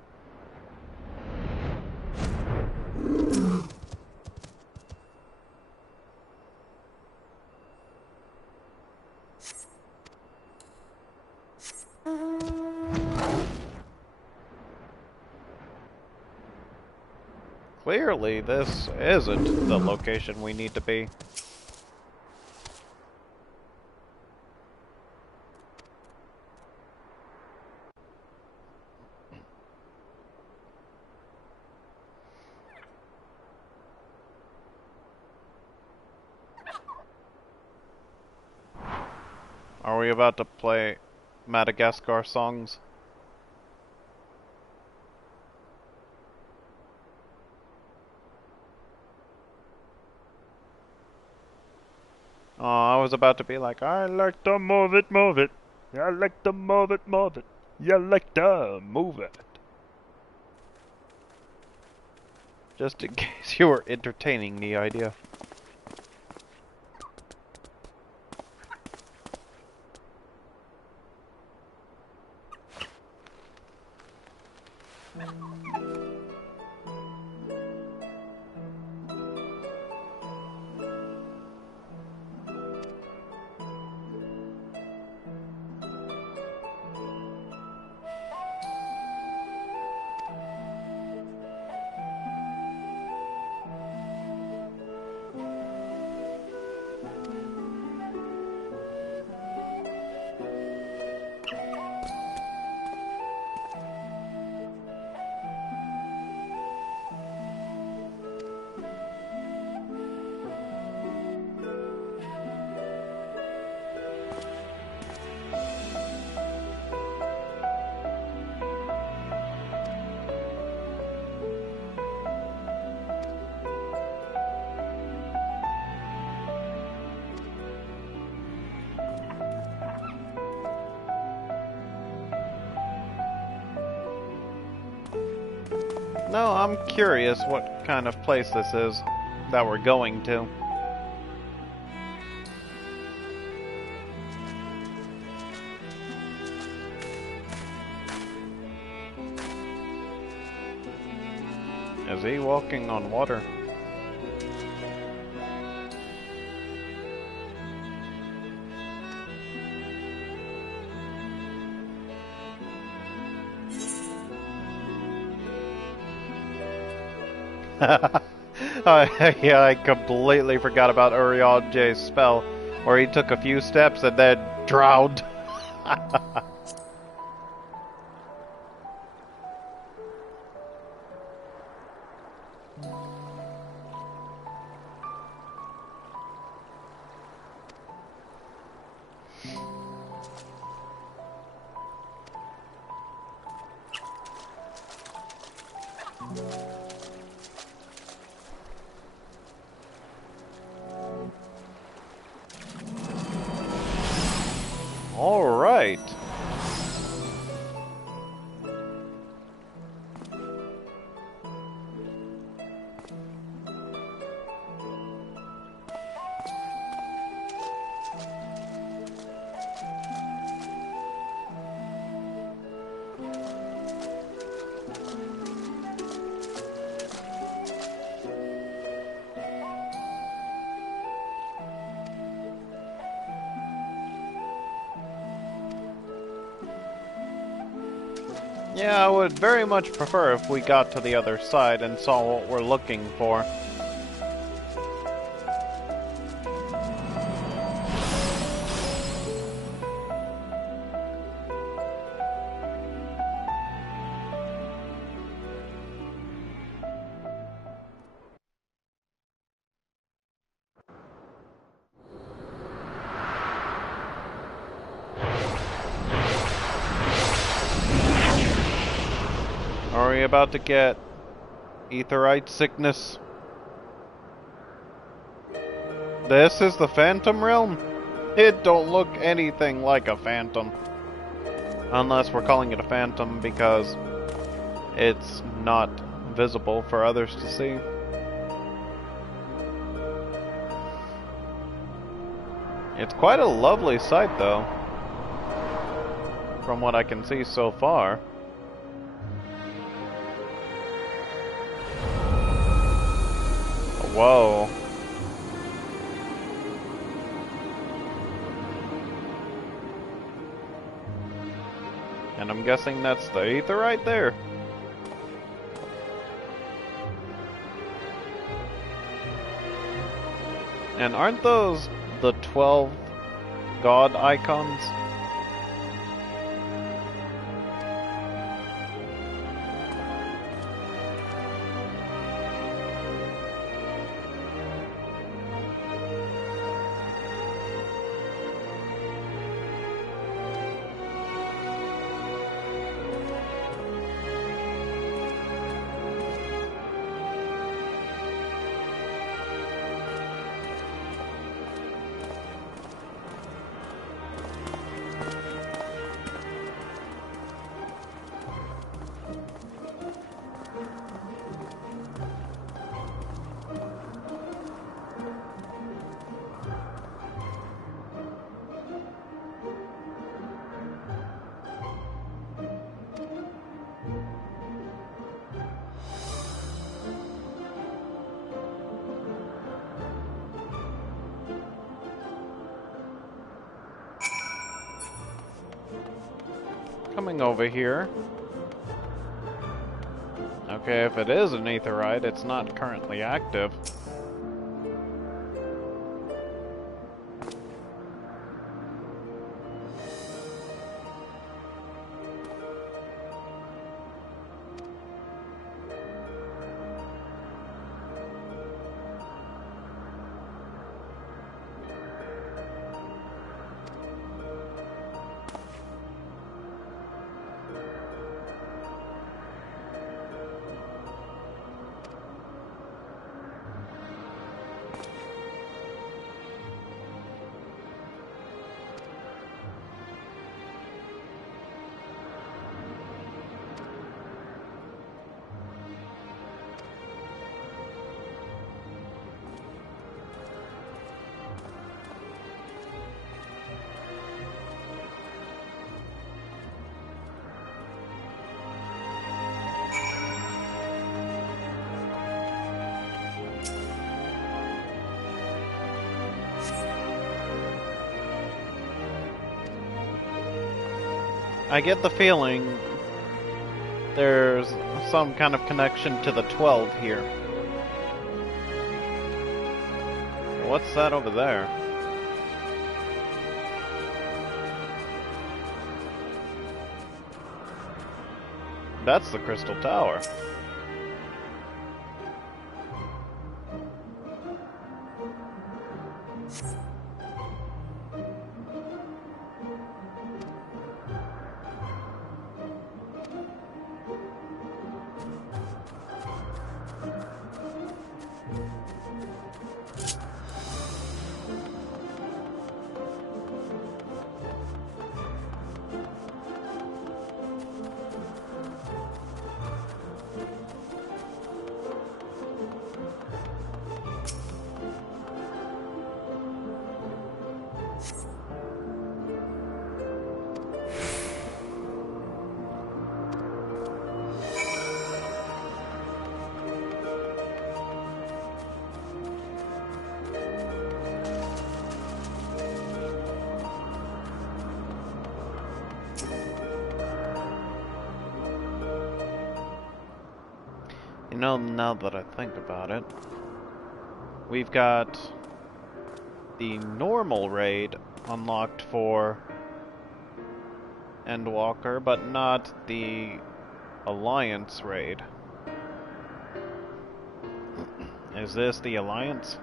Clearly, this isn't the location we need to be. Are we about to play Madagascar songs? Oh, I was about to be like, I like to move it, move it. I like to move it, move it. You like to move it. Just in case you were entertaining the idea. No, I'm curious what kind of place this is that we're going to. Is he walking on water? Yeah, I completely forgot about Uriel's spell, where he took a few steps and then drowned. All right. Yeah, I would very much prefer if we got to the other side and saw what we're looking for. Are we about to get Aetheryte sickness? This is the Phantom Realm? It don't look anything like a phantom. Unless we're calling it a phantom because it's not visible for others to see. It's quite a lovely sight though, from what I can see so far. Whoa. And I'm guessing that's the Aether right there. And aren't those the 12 god icons? Coming over here. Okay, if it is an Aetherite, it's not currently active. I get the feeling there's some kind of connection to the 12 here. What's that over there? That's the Crystal Tower. know now that I think about it. We've got the normal raid unlocked for Endwalker, but not the Alliance raid. Is this the Alliance?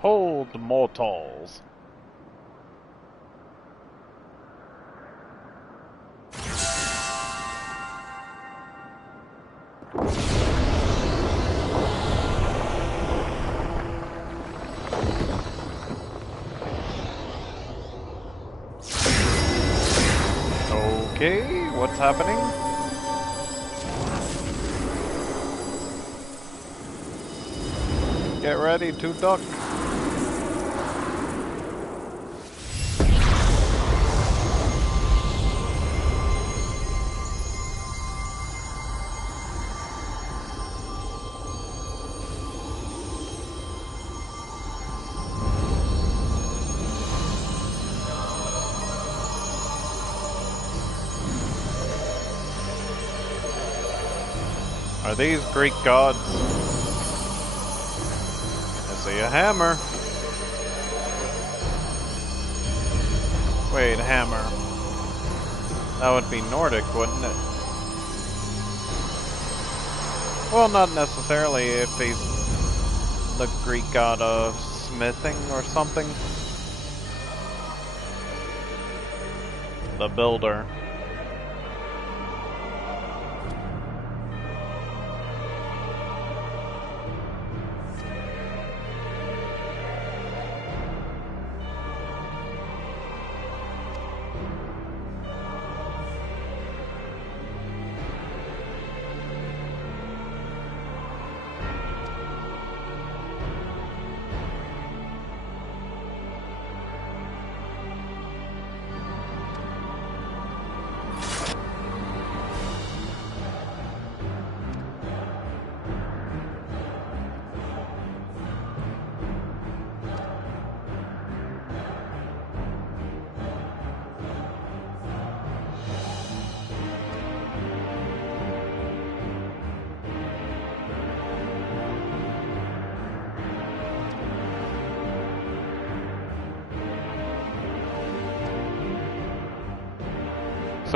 Hold mortals. Okay, what's happening? Get ready to duck. Are these Greek gods? I see a hammer. Wait, hammer. That would be Nordic, wouldn't it? Well, not necessarily if he's the Greek god of smithing or something. The builder.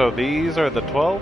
So these are the 12?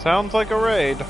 Sounds like a raid.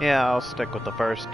Yeah, I'll stick with the first.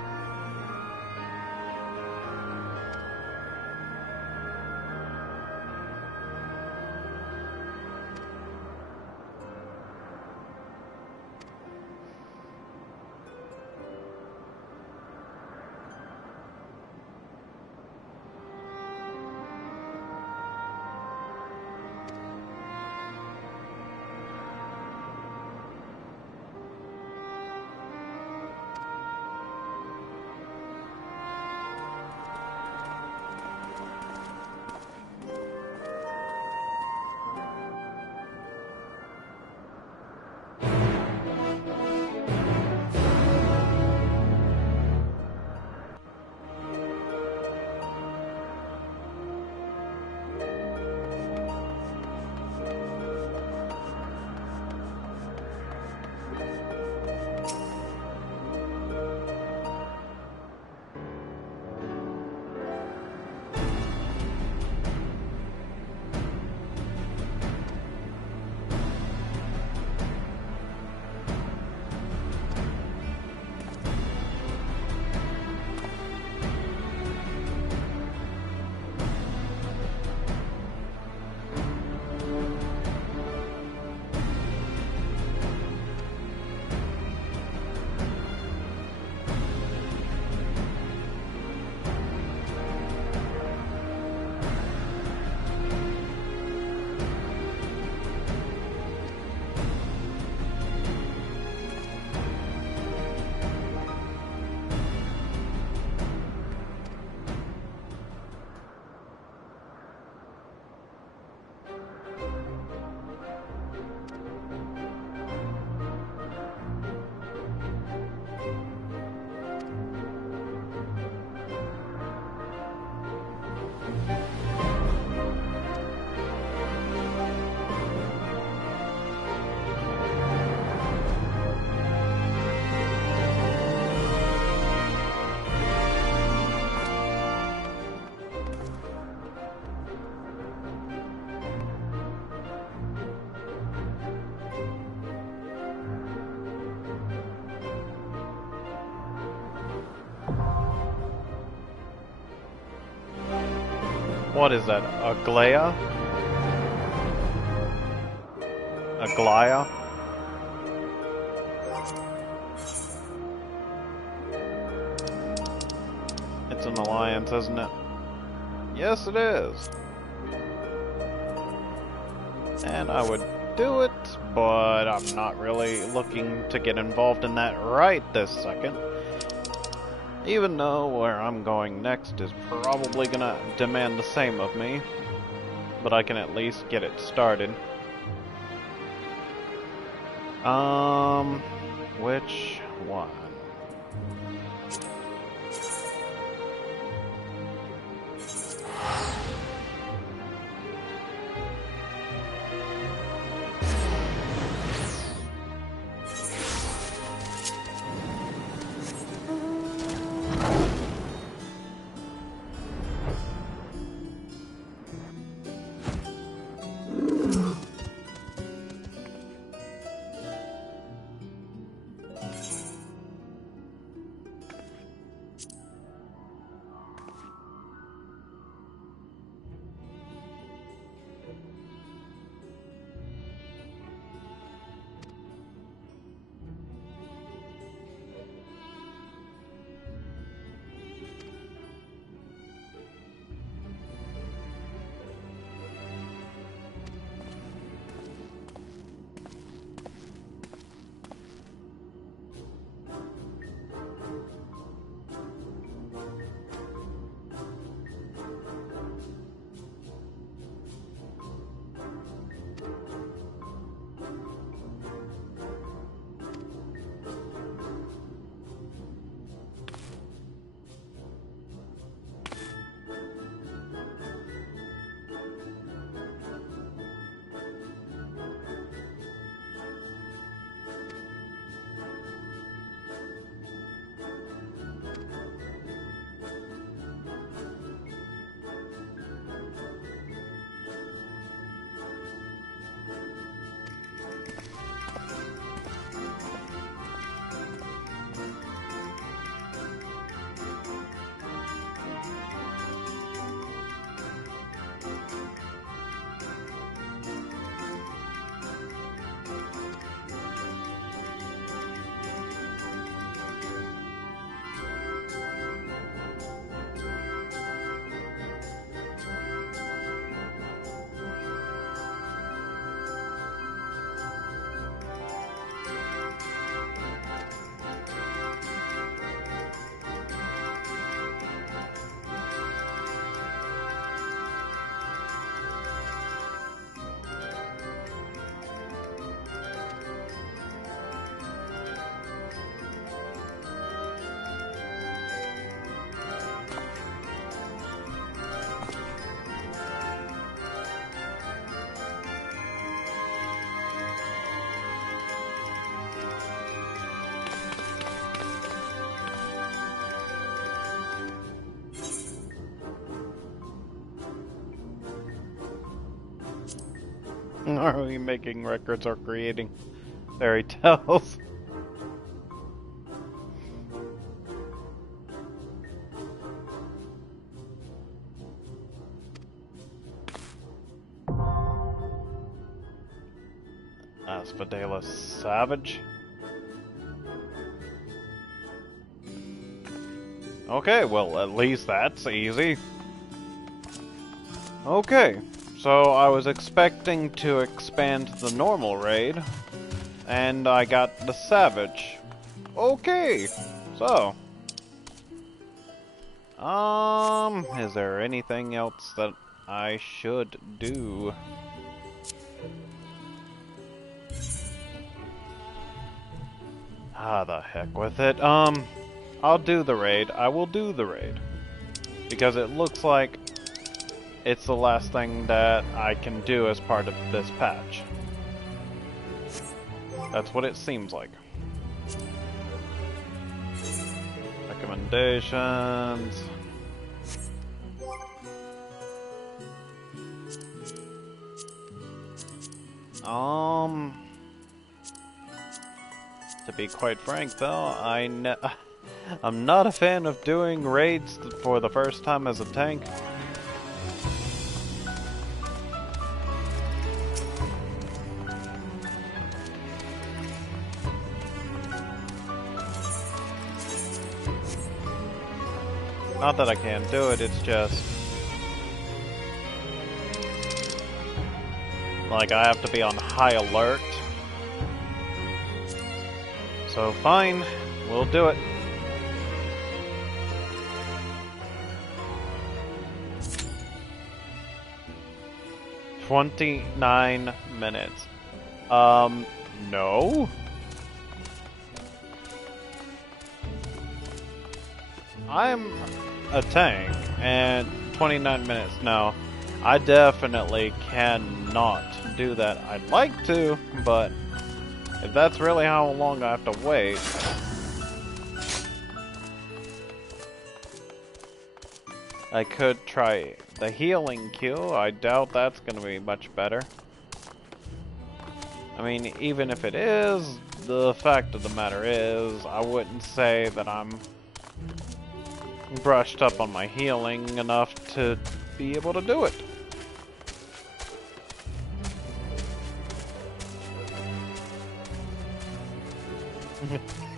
What is that? Aglaya? Aglaya? It's an alliance, isn't it? Yes, it is. And I would do it, but I'm not really looking to get involved in that right this second. Even though where I'm going next is probably gonna demand the same of me. but I can at least get it started. Which one? Are we making records or creating fairy tales? Asphodela Savage. Okay, well, at least that's easy. Okay, so I was expecting to expand the normal raid, and I got the Savage. Okay, so... is there anything else that I should do? Ah, the heck with it. I'll do the raid. I will do the raid. Because it looks like it's the last thing that I can do as part of this patch. That's what it seems like. Recommendations. To be quite frank though, I'm not a fan of doing raids for the first time as a tank. Not that I can't do it, it's just... like, I have to be on high alert. So fine, we'll do it. 29 minutes. No? I'm a tank, and 29 minutes, no. I definitely cannot do that. I'd like to, but if that's really how long I have to wait... I could try the healing queue. I doubt that's gonna be much better. I mean, even if it is, the fact of the matter is, I wouldn't say that I'm brushed up on my healing enough to be able to do it.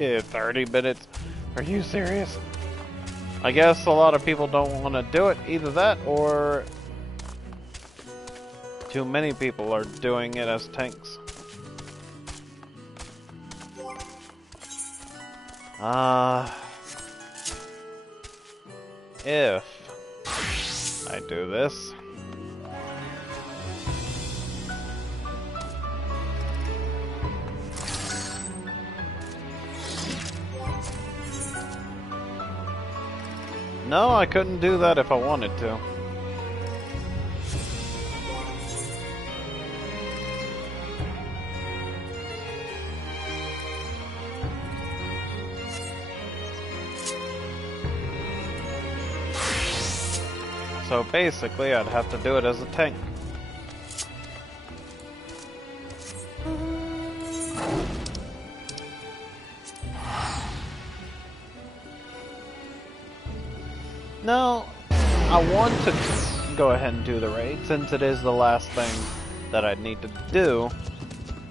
Yeah, 30 minutes? Are you serious? I guess a lot of people don't want to do it. Either that, or too many people are doing it as tanks. If I do this... No, I couldn't do that if I wanted to. So basically, I'd have to do it as a tank. No, I want to go ahead and do the raid since it is the last thing that I need to do.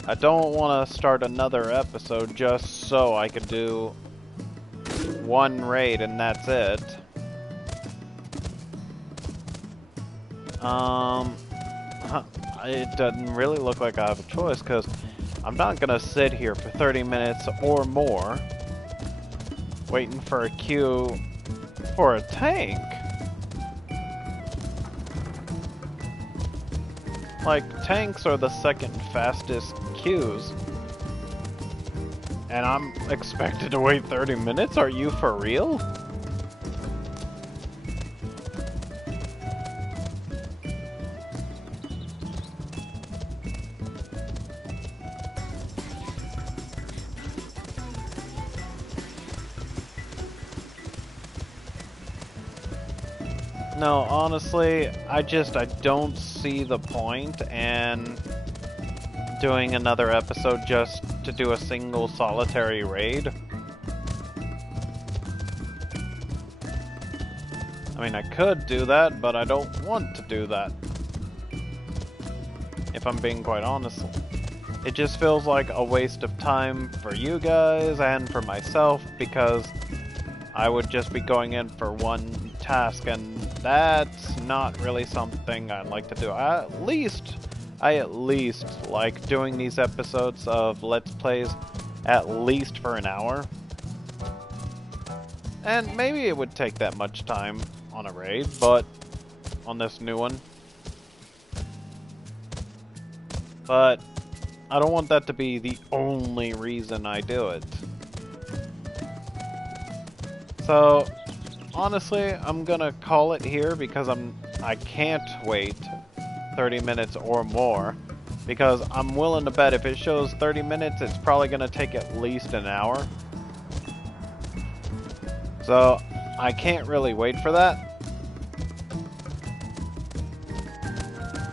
I don't want to start another episode just so I could do one raid and that's it. It doesn't really look like I have a choice because I'm not gonna sit here for 30 minutes or more waiting for a queue for a tank. Like, tanks are the second fastest queues. And I'm expected to wait 30 minutes? Are you for real? No, honestly, I don't see the point in doing another episode just to do a single solitary raid. I mean, I could do that, but I don't want to do that. If I'm being quite honest. It just feels like a waste of time for you guys and for myself because I would just be going in for one task, and that's not really something I'd like to do. I at least like doing these episodes of Let's Plays at least for an hour. And maybe it would take that much time on a raid, but on this new one. But I don't want that to be the only reason I do it. So honestly, I'm gonna call it here because I can't wait 30 minutes or more, because I'm willing to bet if it shows 30 minutes, it's probably gonna take at least an hour. So I can't really wait for that.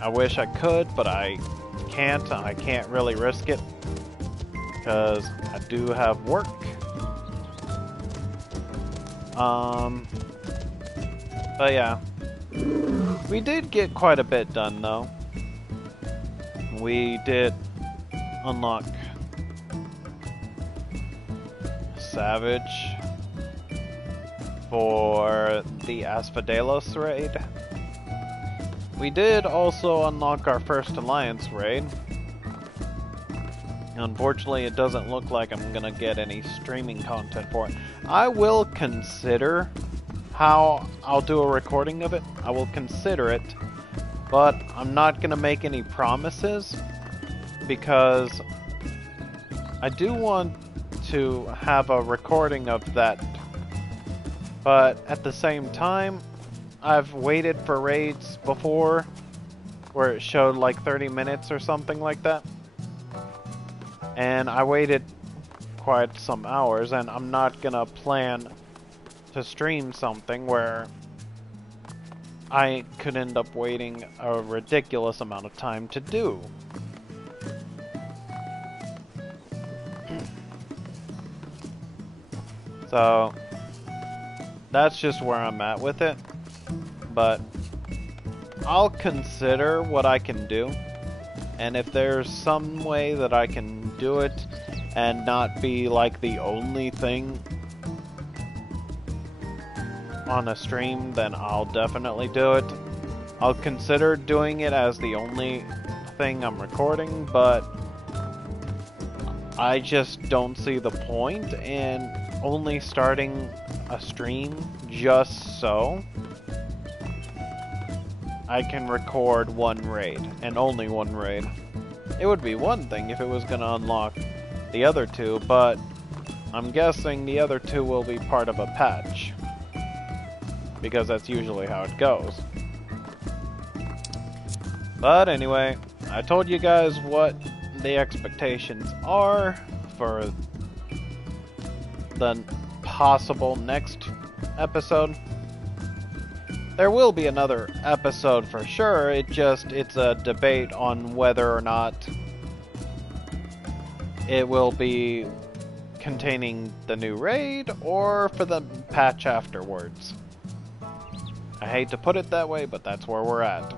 I wish I could, but I can't. I can't really risk it because I do have work. But yeah, we did get quite a bit done though. We did unlock Savage for the Asphodelos raid. We did also unlock our first Alliance raid. Unfortunately, it doesn't look like I'm gonna get any streaming content for it. I will consider how I'll do a recording of it. I will consider it. But I'm not gonna make any promises because I do want to have a recording of that. But at the same time, I've waited for raids before where it showed like 30 minutes or something like that. And I waited quite some hours, and I'm not gonna plan to stream something where I could end up waiting a ridiculous amount of time to do. So that's just where I'm at with it. But I'll consider what I can do. And if there's some way that I can do it and not be like the only thing on a stream, then I'll definitely do it. I'll consider doing it as the only thing I'm recording, but I just don't see the point in only starting a stream just so I can record one raid, and only one raid. It would be one thing if it was going to unlock the other two, but I'm guessing the other two will be part of a patch, because that's usually how it goes. But anyway, I told you guys what the expectations are for the possible next episode. There will be another episode for sure, it's a debate on whether or not it will be containing the new raid or for the patch afterwards. I hate to put it that way, but that's where we're at.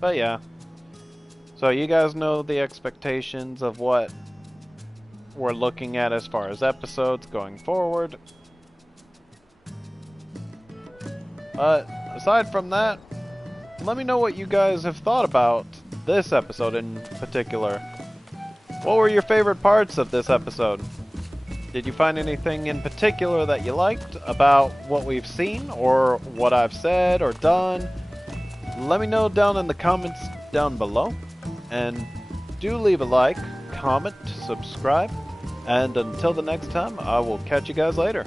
But yeah. So you guys know the expectations of what we're looking at as far as episodes going forward. But aside from that, let me know what you guys have thought about this episode in particular. What were your favorite parts of this episode? Did you find anything in particular that you liked about what we've seen or what I've said or done? Let me know down in the comments down below. And do leave a like, comment, subscribe, and until the next time, I will catch you guys later.